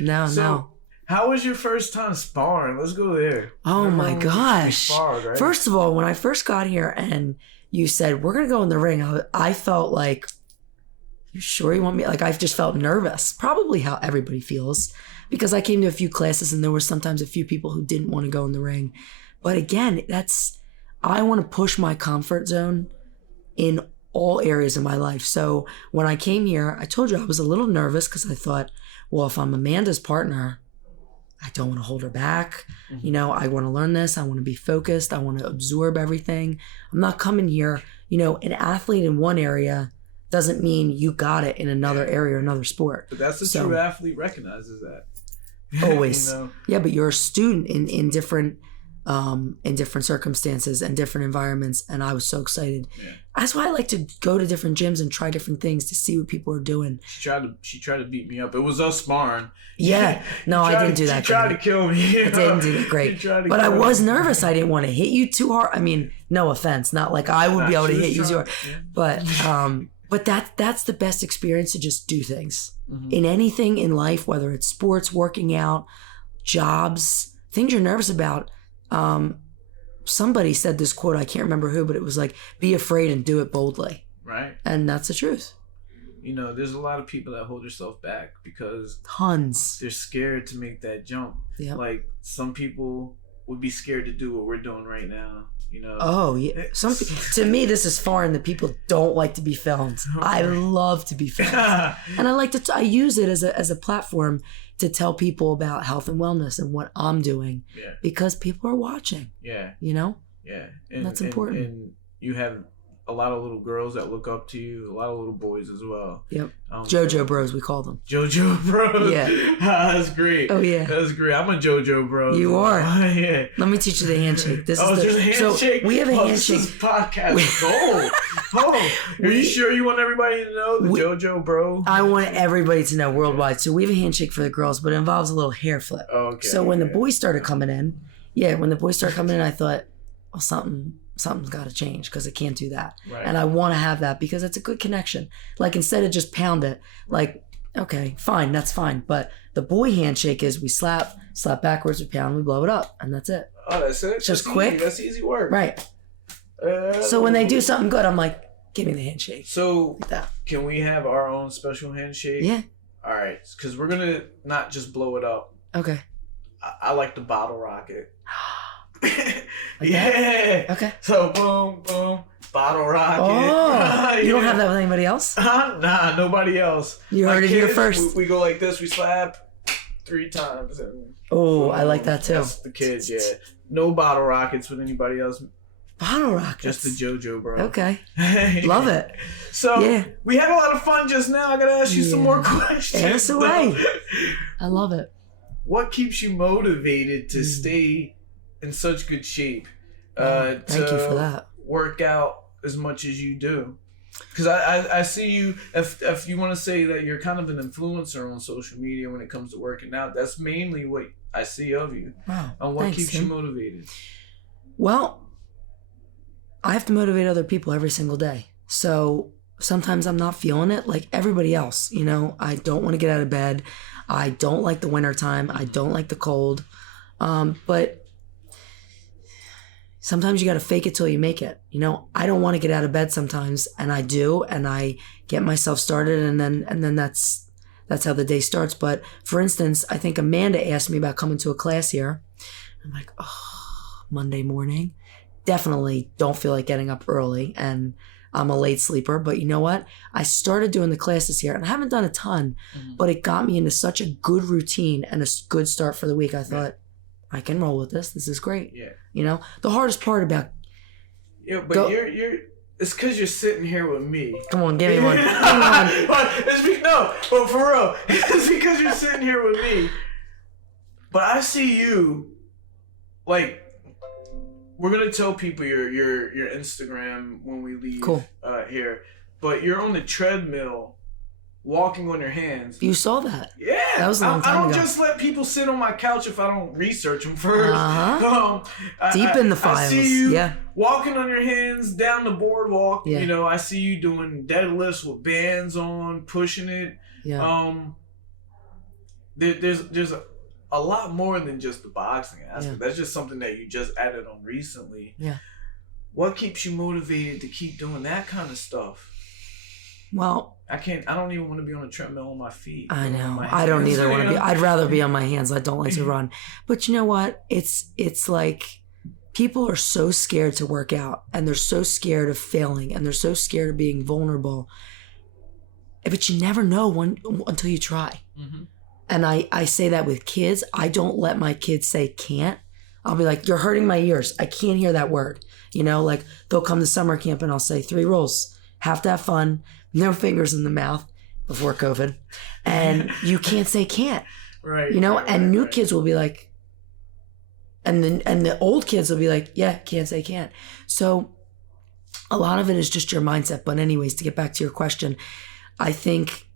No. How was your first time sparring? Let's go there. Oh my gosh. Sparred, right? First of all, when I first got here and you said, we're going to go in the ring, I felt like, you sure you want me? Like, I just felt nervous. Probably how everybody feels, because I came to a few classes and there were sometimes a few people who didn't want to go in the ring. But again, I want to push my comfort zone in all areas of my life. So when I came here, I told you I was a little nervous because I thought, well, if I'm Amanda's partner, I don't want to hold her back. Mm-hmm. I want to learn this. I want to be focused. I want to absorb everything. I'm not coming here, an athlete in one area doesn't mean you got it in another area or another sport. But that's the true athlete recognizes that. Always. Yeah, but you're a student in different circumstances and different environments, and I was so excited. Yeah. That's why I like to go to different gyms and try different things to see what people are doing. She tried to beat me up. It was us sparring. Yeah. No, I didn't do that. She tried to kill me. I didn't do that great. But I was nervous. I didn't want to hit you too hard. I mean, no offense. Not like I would be able to hit you too hard. Yeah. But that's the best experience, to just do things. Mm-hmm. In anything in life, whether it's sports, working out, jobs, things you're nervous about. Somebody said this quote, I can't remember who, but it was like, be afraid and do it boldly. Right. And that's the truth. There's a lot of people that hold themselves back because tons. They're scared to make that jump. Yep. Like some people would be scared to do what we're doing right now. Oh yeah. To me, this is foreign that people don't like to be filmed. I love to be filmed, and I like to. I use it as a platform to tell people about health and wellness and what I'm doing, because people are watching. Yeah. Yeah, and that's important. And you have a lot of little girls that look up to you, a lot of little boys as well. Yep. Jojo bros, we call them. Jojo bros. Yeah. That's great. Oh yeah. That's great. I'm a Jojo bro. You are. Yeah. Let me teach you the handshake. This is there's a handshake. So we have a handshake. This is podcast gold. Are you sure you want everybody to know the Jojo bro? I want everybody to know worldwide. So we have a handshake for the girls, but it involves a little hair flip. Okay. So when the boys started coming in, I thought, well, something's got to change because it can't do that. Right. And I want to have that because it's a good connection. Like instead of just pound it, like, okay, fine, that's fine. But the boy handshake is we slap backwards, we pound, we blow it up, and that's it. Oh, that's it? It's just that's quick. Easy. That's easy work. Right. So when they do something good, I'm like, give me the handshake. So like that. Can we have our own special handshake? Yeah. All right. Because we're going to not just blow it up. Okay. I like the bottle rocket. Yeah. Okay. So boom, boom, bottle rocket. Oh, you don't have that with anybody else? Nah, nobody else. You heard it here first. We go like this. We slap 3 times. And boom, I like that too. That's the kids. Yeah. No bottle rockets with anybody else. Bottle rockets. Just the Jojo, bro. Okay. Love it. So we had a lot of fun just now. I gotta ask you some more questions. Ask away. I love it. What keeps you motivated to stay in such good shape? Thank you for that. Work out as much as you do. Because I see you, if you want to say that you're kind of an influencer on social media when it comes to working out, that's mainly what I see of you. Wow. And what keeps you motivated? Well, I have to motivate other people every single day. So sometimes I'm not feeling it like everybody else. You know, I don't want to get out of bed. I don't like the wintertime. I don't like the cold. But sometimes you got to fake it till you make it. You know, I don't want to get out of bed sometimes, and I do, and I get myself started, and then that's how the day starts. But for instance, I think Amanda asked me about coming to a class here. I'm like, oh, Monday morning. Definitely don't feel like getting up early, and I'm a late sleeper. But you know what? I started doing the classes here, and I haven't done a ton, but it got me into such a good routine and a good start for the week. I thought, I can roll with this. This is great. Yeah. You know, the hardest part about you're it's because you're sitting here with me. Come on, give me one. But for real, it's because you're sitting here with me. But I see you, like, we're gonna tell people your Instagram when we leave here. But you're on the treadmill, walking on your hands. You saw that? Yeah. That was a long time I don't ago. just let people sit on my couch if I don't research them first. Deep in the files. I see you walking on your hands down the boardwalk. Yeah. You know, I see you doing deadlifts with bands on, pushing it. Yeah. There's a lot more than just the boxing aspect. That's just something that you just added on recently. Yeah. What keeps you motivated to keep doing that kind of stuff? Well, I don't even want to be on a treadmill on my feet. I know. I don't either want to be. I'd rather be on my hands. I don't like to run. But you know what? It's like people are so scared to work out, and they're so scared of failing, and they're so scared of being vulnerable. But you never know until you try. Mm-hmm. And I say that with kids. I don't let my kids say can't. I'll be like, you're hurting my ears. I can't hear that word. You know, like they'll come to summer camp and I'll say 3 rules. Have to have fun. No fingers in the mouth before COVID. And you can't say can't. Right. You know, and new kids will be like, and the old kids will be like, yeah, can't say can't. So a lot of it is just your mindset. But anyways, to get back to your question, I think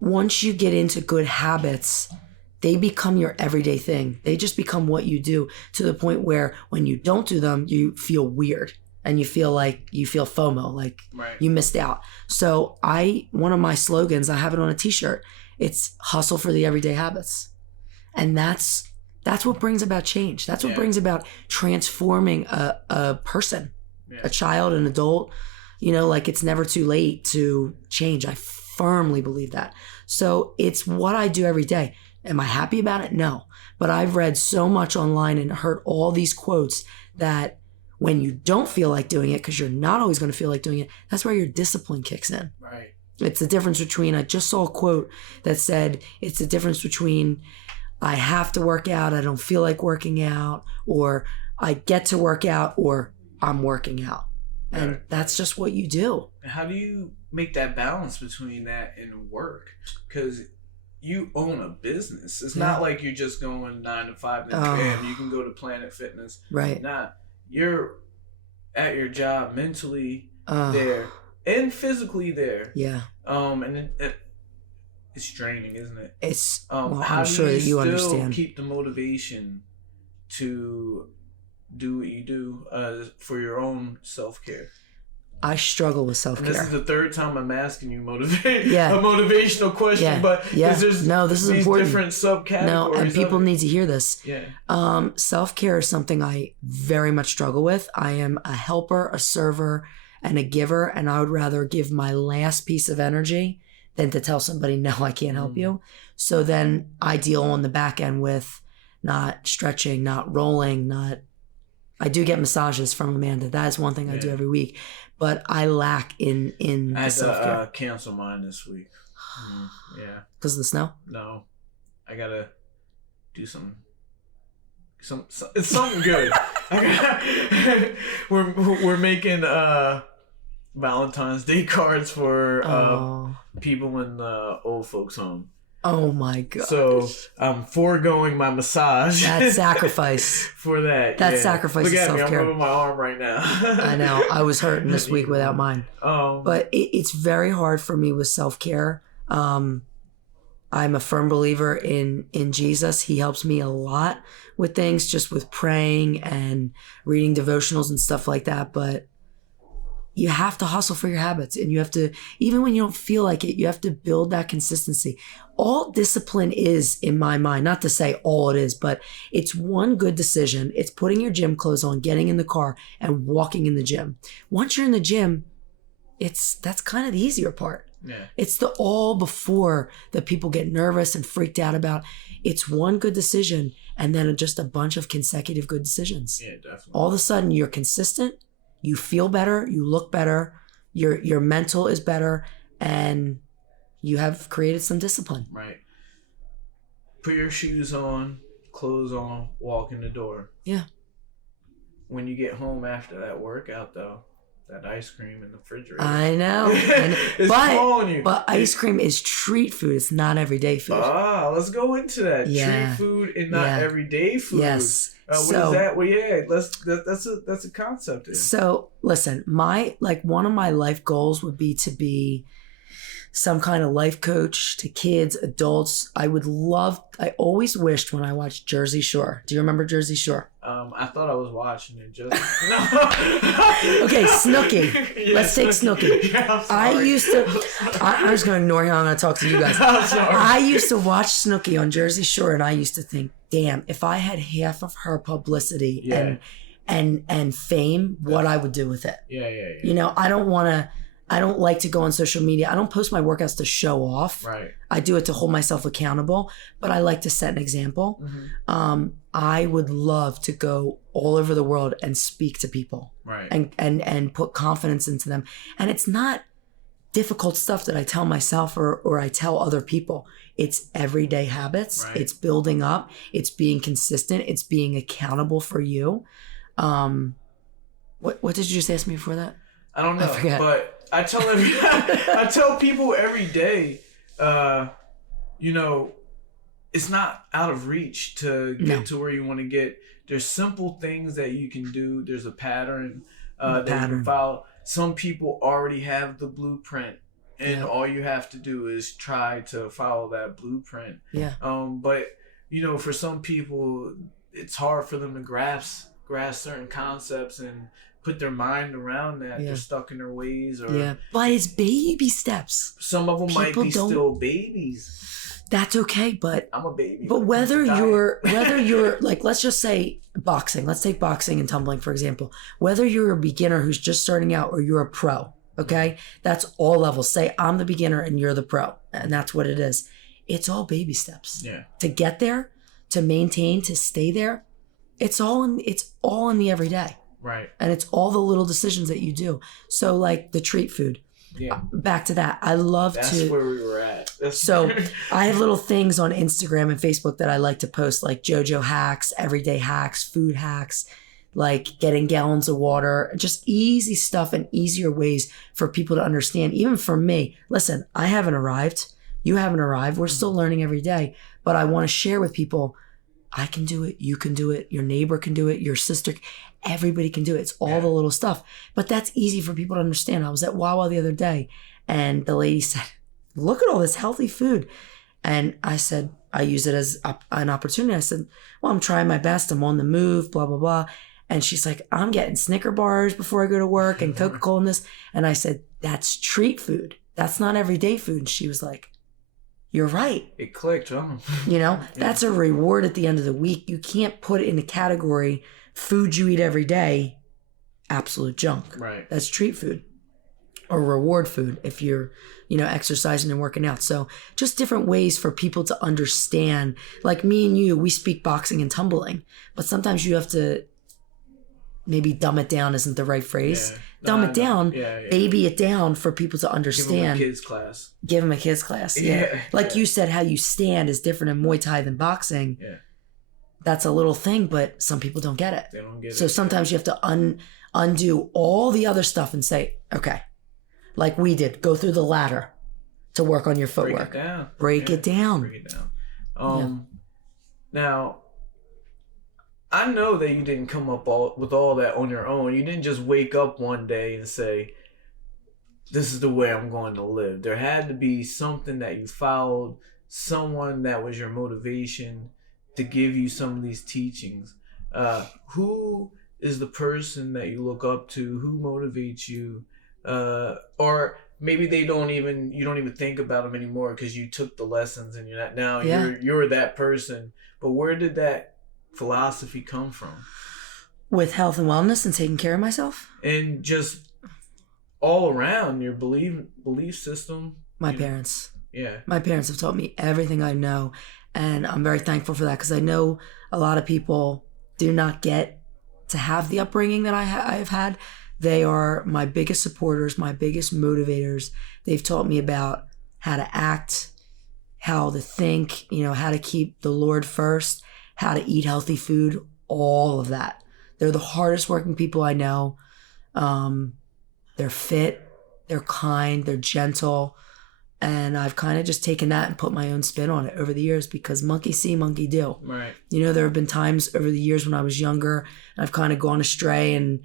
once you get into good habits, they become your everyday thing. They just become what you do, to the point where when you don't do them, you feel weird and you feel FOMO, like you missed out. So one of my slogans, I have it on a t-shirt. It's hustle for the everyday habits. And that's what brings about change. That's what brings about transforming a person, a child, an adult. You know, like it's never too late to change. I firmly believe that. So it's what I do every day. Am I happy about it? No. But I've read so much online and heard all these quotes that when you don't feel like doing it, because you're not always going to feel like doing it, that's where your discipline kicks in. Right. It's the difference between, I just saw a quote that said, it's the difference between I have to work out, I don't feel like working out, or I get to work out, or I'm working out. And that's just what you do. How do you make that balance between that and work? Because you own a business. It's not like you're just going 9 to 5 and bam, you can go to Planet Fitness. Right. You're at your job mentally there and physically there. Yeah. And it's draining, isn't it? It's. How I'm sure that you understand. Keep the motivation to do what you do for your own self-care? I struggle with self-care. This is the third time I'm asking you a motivational question, but there's this is these important. Different subcategories. No, and people need to hear this. Yeah. Self-care is something I very much struggle with. I am a helper, a server, and a giver, and I would rather give my last piece of energy than to tell somebody, no, I can't help you. So then I deal on the back end with not stretching, not rolling, I do get massages from Amanda. That is one thing I do every week, but I lack in the self-care. I had to cancel mine this week. Yeah. Because of the snow? No, I gotta do some. It's something good. We're making Valentine's Day cards for people in the old folks home. Oh my god! So I'm foregoing my massage. That's sacrifice. For that. That's sacrifice of self-care. I'm rubbing my arm right now. I know. I was hurting this week without mine. But it's very hard for me with self-care. I'm a firm believer in Jesus. He helps me a lot with things, just with praying and reading devotionals and stuff like that. But you have to hustle for your habits, and you have to, even when you don't feel like it, you have to build that consistency. All discipline is, in my mind, not to say all it is, but it's one good decision. It's putting your gym clothes on, getting in the car, and walking in the gym. Once you're in the gym, that's kind of the easier part. Yeah. It's the all before that people get nervous and freaked out about. It's one good decision and then just a bunch of consecutive good decisions. Yeah, definitely. All of a sudden you're consistent, you feel better, you look better, your mental is better, and you have created some discipline. Right. Put your shoes on, clothes on, walk in the door. Yeah. When you get home after that workout, though, that ice cream in the refrigerator. I know. It's calling you. But ice cream is treat food. It's not everyday food. Let's go into that. Yeah. Treat food and not everyday food. Yes. What is that? Well, yeah, that's a concept. There. So listen, one of my life goals would be to be some kind of life coach to kids, adults. I always wished when I watched Jersey Shore. Do you remember Jersey Shore? I thought I was watching it just. Okay, Snooki. Yeah, Let's take Snooki. Yeah, I used to. I'm just going to ignore you. I'm going to talk to you guys. I'm sorry. I used to watch Snooki on Jersey Shore, and I used to think, damn, if I had half of her publicity and fame, what I would do with it. Yeah. You know, I don't like to go on social media. I don't post my workouts to show off. Right. I do it to hold myself accountable, but I like to set an example. Mm-hmm. I would love to go all over the world and speak to people. Right. And put confidence into them. And it's not difficult stuff that I tell myself or I tell other people. It's everyday habits. Right. It's building up. It's being consistent. It's being accountable for you. What did you just ask me before that? I don't know. I forget. But I tell people every day, you know, it's not out of reach to get to where you want to get. There's simple things that you can do. There's a pattern that you can follow. Some people already have the blueprint, and all you have to do is try to follow that blueprint. Yeah. But you know, for some people, it's hard for them to grasp certain concepts and put their mind around that. They're stuck in their ways. But it's baby steps. Some of them might be still babies. That's okay, but I'm a baby. But whether you're like, let's just say boxing. Let's take boxing and tumbling, for example. Whether you're a beginner who's just starting out or you're a pro, okay? That's all levels. Say I'm the beginner and you're the pro, and that's what it is. It's all baby steps. Yeah. To get there, to maintain, to stay there, it's all in the everyday. Right. And it's all the little decisions that you do. So like the treat food. Yeah. Back to that. That's where we were at. So I have little things on Instagram and Facebook that I like to post, like Jojo hacks, everyday hacks, food hacks, like getting gallons of water, just easy stuff and easier ways for people to understand. Even for me, listen, I haven't arrived. You haven't arrived. We're still learning every day. But I want to share with people, I can do it. You can do it. Your neighbor can do it. Your sister, everybody can do it. It's all the little stuff. But that's easy for people to understand. I was at Wawa the other day and the lady said, look at all this healthy food. And I said, I use it as an opportunity. I said, well, I'm trying my best. I'm on the move, blah, blah, blah. And she's like, I'm getting Snicker bars before I go to work and Coca-Cola and this. And I said, that's treat food. That's not everyday food. And she was like, you're right. It clicked, huh? You know, that's a reward at the end of the week. You can't put it in a category, food you eat every day, absolute junk. Right. That's treat food or reward food if you're, you know, exercising and working out. So just different ways for people to understand. Like me and you, we speak boxing and tumbling, but sometimes you have to maybe dumb it down isn't the right phrase. Yeah. Dumb it down, Yeah. baby it down for people to understand. Give them a kids class. Give them a kids class. Yeah. Like you said, how you stand is different in Muay Thai than boxing. Yeah. That's a little thing, but some people don't get it. They don't get it. So sometimes you have to undo all the other stuff and say, okay, like we did, go through the ladder to work on your footwork. Break it down. Break it down. Now, I know that you didn't come up with all that on your own. You didn't just wake up one day and say, this is the way I'm going to live. There had to be something that you followed, someone that was your motivation to give you some of these teachings. Who is the person that you look up to? Who motivates you? Or maybe you don't even think about them anymore because you took the lessons and you're not now. Yeah. You're that person. But where did that philosophy come from? With health and wellness and taking care of myself? And just all around your belief system. My parents. Yeah. My parents have taught me everything I know. And I'm very thankful for that because I know a lot of people do not get to have the upbringing that I've had. They are my biggest supporters, my biggest motivators. They've taught me about how to act, how to think, you know, how to keep the Lord first, how to eat healthy food, all of that. They're the hardest working people I know. They're fit, they're kind, they're gentle. And I've kind of just taken that and put my own spin on it over the years because monkey see, monkey do. Right. You know, there have been times over the years when I was younger and I've kind of gone astray and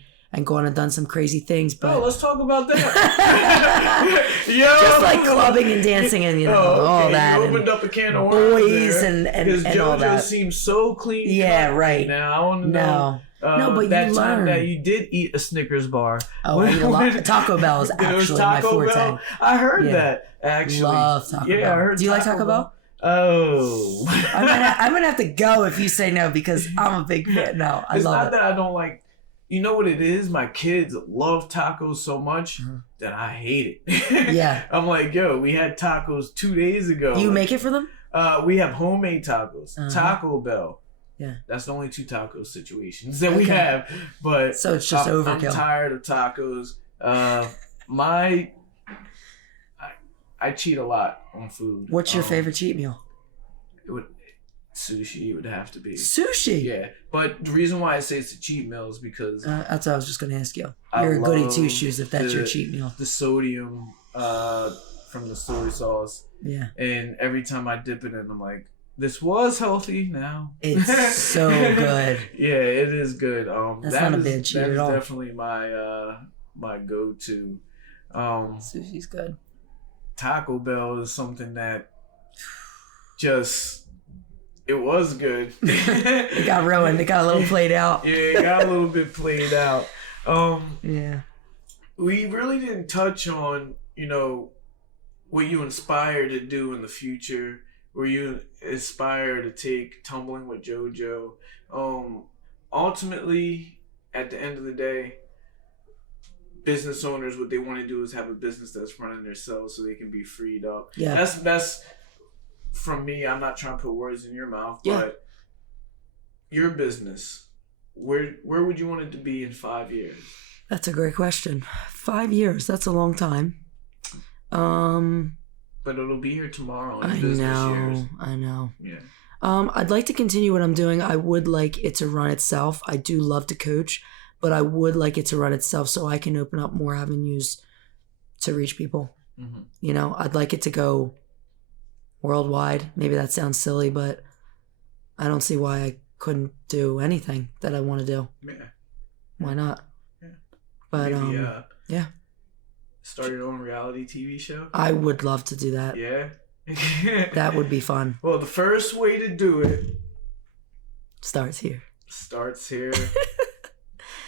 gone and done some crazy things. But let's talk about that. Yo! Just like clubbing and dancing and, you know, all that. You opened up a can of worms boys there. and Jojo all that. seems so clean. Yeah, right. Now, I want to know. No, but that you time learn. that you did eat a Snickers bar. Oh, I eat a lot. Taco Bell is actually my forte. Bell? I heard that, actually. Love Taco Bell. I heard. Do you like Taco Bell? Oh. I'm gonna have to go if you say no because I'm a big fan. No, I love it. It's not that I don't like. You know what it is? My kids love tacos so much that I hate it. Yeah. I'm like, yo, we had tacos 2 days ago. You make it for them? We have homemade tacos. Taco Bell. Yeah. That's the only 2 taco situations that we have. But so it's just overkill. I'm tired of tacos. I cheat a lot on food. What's your favorite cheat meal? Sushi would have to be. Sushi? Yeah. But the reason why I say it's a cheat meal is because... that's what I was just going to ask you. You're a goody two-shoes if that's your cheat meal. The sodium from the soy sauce. Yeah. And every time I dip it in, I'm like, this was healthy now. It's so good. Yeah, it is good. That's not a bad cheat at all. That's definitely my go-to. Sushi's good. Taco Bell is something that just... It was good. It got ruined. It got a little played out. Yeah, it got a little bit played out. Yeah. We really didn't touch on, you know, what you inspire to do in the future. Were you inspired to take tumbling with Jojo? Ultimately, at the end of the day, business owners, what they want to do is have a business that's running themselves so they can be freed up. Yeah. That's from me. I'm not trying to put words in your mouth, but your business, where would you want it to be in 5 years? That's a great question. 5 years, that's a long time. But it'll be here tomorrow in business years. I know. Yeah. I'd like to continue what I'm doing. I would like it to run itself. I do love to coach, but I would like it to run itself so I can open up more avenues to reach people. Mm-hmm. You know, I'd like it to go worldwide. Maybe that sounds silly, but I don't see why I couldn't do anything that I want to do. Yeah. Why not? Yeah. But maybe, yeah. Start your own reality TV show? I would love to do that. Yeah. That would be fun. Well, the first way to do it starts here.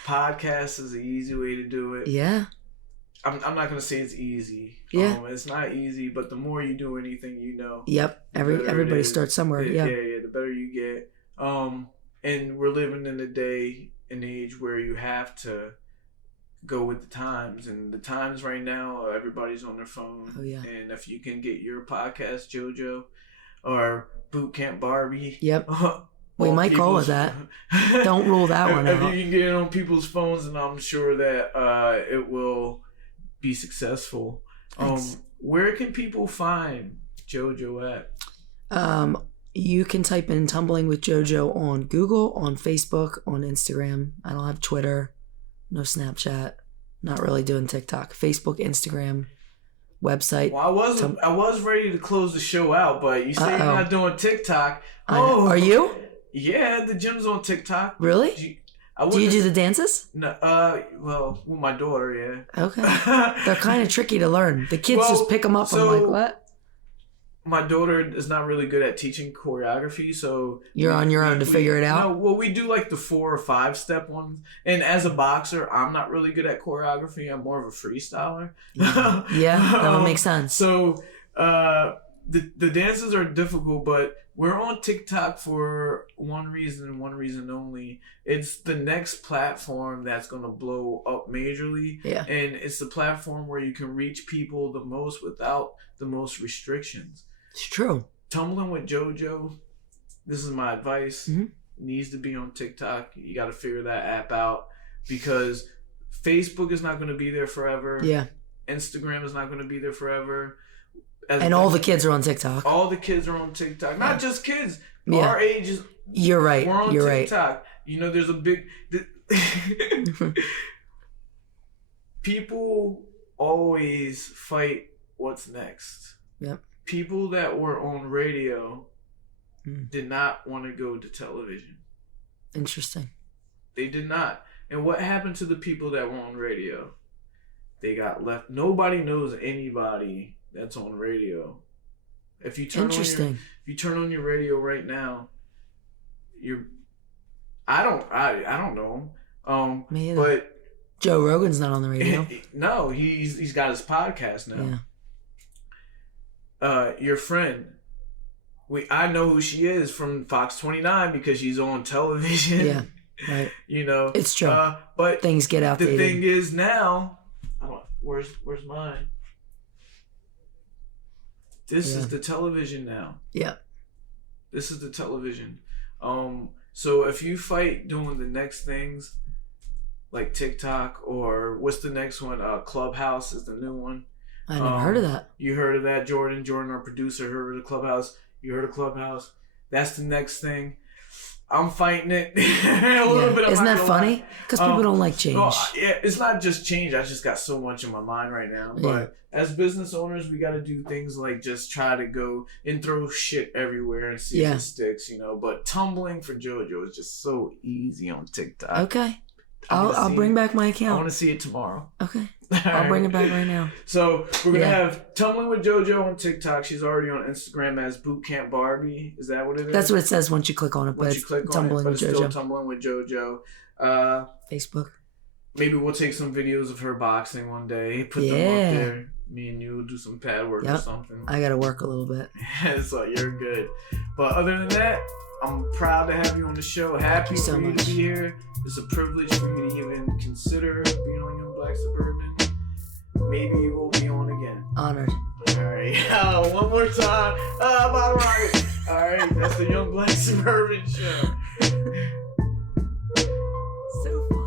Podcast is an easy way to do it. Yeah. I'm not gonna say it's easy. Yeah. It's not easy, but the more you do anything, you know. Yep. Everybody starts somewhere. Yeah. The better you get. And we're living in a day and age where you have to go with the times, and the times right now, everybody's on their phone. Oh yeah. And if you can get your podcast, Jojo, or Boot Camp Barbie. Yep. We might call it that. Don't rule that one out. If you can get it on people's phones, and I'm sure that it will be successful. Where can people find Jojo at? You can type in Tumbling with Jojo on Google, on Facebook, on Instagram. I don't have Twitter, no Snapchat, not really doing TikTok. Facebook, Instagram, website. Well, I was ready to close the show out, but you say you're not doing TikTok. Are you? Yeah, the gym's on TikTok. Really? Do you do the dances? No, well, with my daughter, yeah. Okay. They're kind of tricky to learn. The kids just pick them up. I'm like, what? My daughter is not really good at teaching choreography, so... You're on your own to figure it out? No, well, we do like the 4 or 5 step ones. And as a boxer, I'm not really good at choreography. I'm more of a freestyler. Yeah, that would make sense. So, the dances are difficult, but we're on TikTok for one reason and one reason only. It's the next platform that's going to blow up majorly. Yeah. And it's the platform where you can reach people the most without the most restrictions. It's true. Tumbling with Jojo, this is my advice, needs to be on TikTok. You got to figure that app out because Facebook is not going to be there forever. Yeah. Instagram is not going to be there forever. And all the kids are on TikTok. All the kids are on TikTok. Not just kids. Yeah. Our age is... You're right. We're on TikTok. Right. You know, there's a big... People always fight what's next. Yep. People that were on radio did not want to go to television. Interesting. They did not. And what happened to the people that were on radio? They got left. Nobody knows anybody that's on radio. If you turn on your radio right now, I don't know. Me either. But Joe Rogan's not on the radio. No, he's got his podcast now. Yeah. Your friend, I know who she is from Fox 29 because she's on television. Yeah, right. You know, it's true. But things get outdated. The thing is now, where's mine? This is the television now. Yeah. This is the television. So if you fight doing the next things, like TikTok or what's the next one? Clubhouse is the new one. I never heard of that. You heard of that, Jordan? Jordan, our producer, heard of the Clubhouse. You heard of Clubhouse? That's the next thing. I'm fighting it a little bit. Isn't that funny? Because people don't like change. Yeah, it's not just change. I just got so much in my mind right now. But as business owners, we got to do things like just try to go and throw shit everywhere and see if it sticks, you know. But tumbling for Jojo is just so easy on TikTok. Okay. I'll bring back my account. I want to see it tomorrow. Okay. I'll bring it back right now. So we're going to have Tumbling with Jojo on TikTok. She's already on Instagram as Bootcamp Barbie. Is that what it is? That's what it says once you click on it. But Tumbling with Jojo. Still Tumbling with Jojo. Facebook. Maybe we'll take some videos of her boxing one day. Put them up there. Me and you will do some pad work or something. I got to work a little bit. So you're good. But other than that, I'm proud to have you on the show. Happy for you to be here. It's a privilege for you to even consider being on Young Black Suburban. Maybe you will be on again. Honored. All right. One more time. Bottom rocket. All right. That's the Young Black Suburban show. So fun.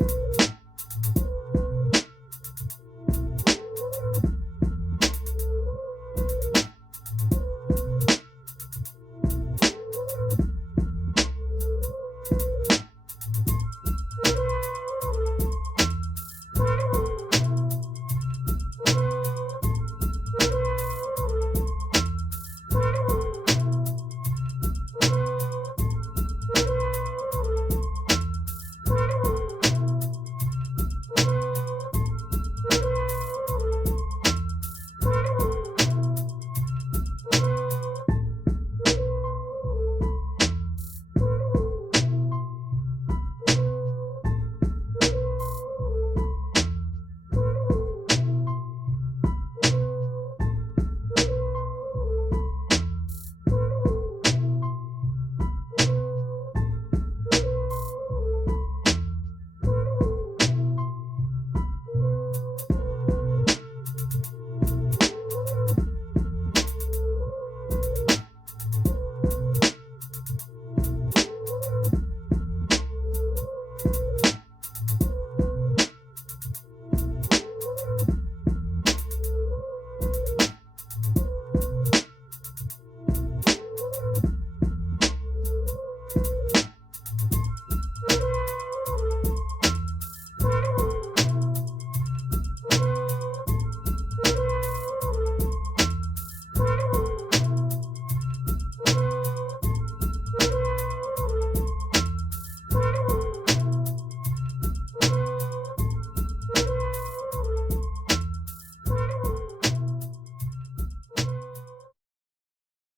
you.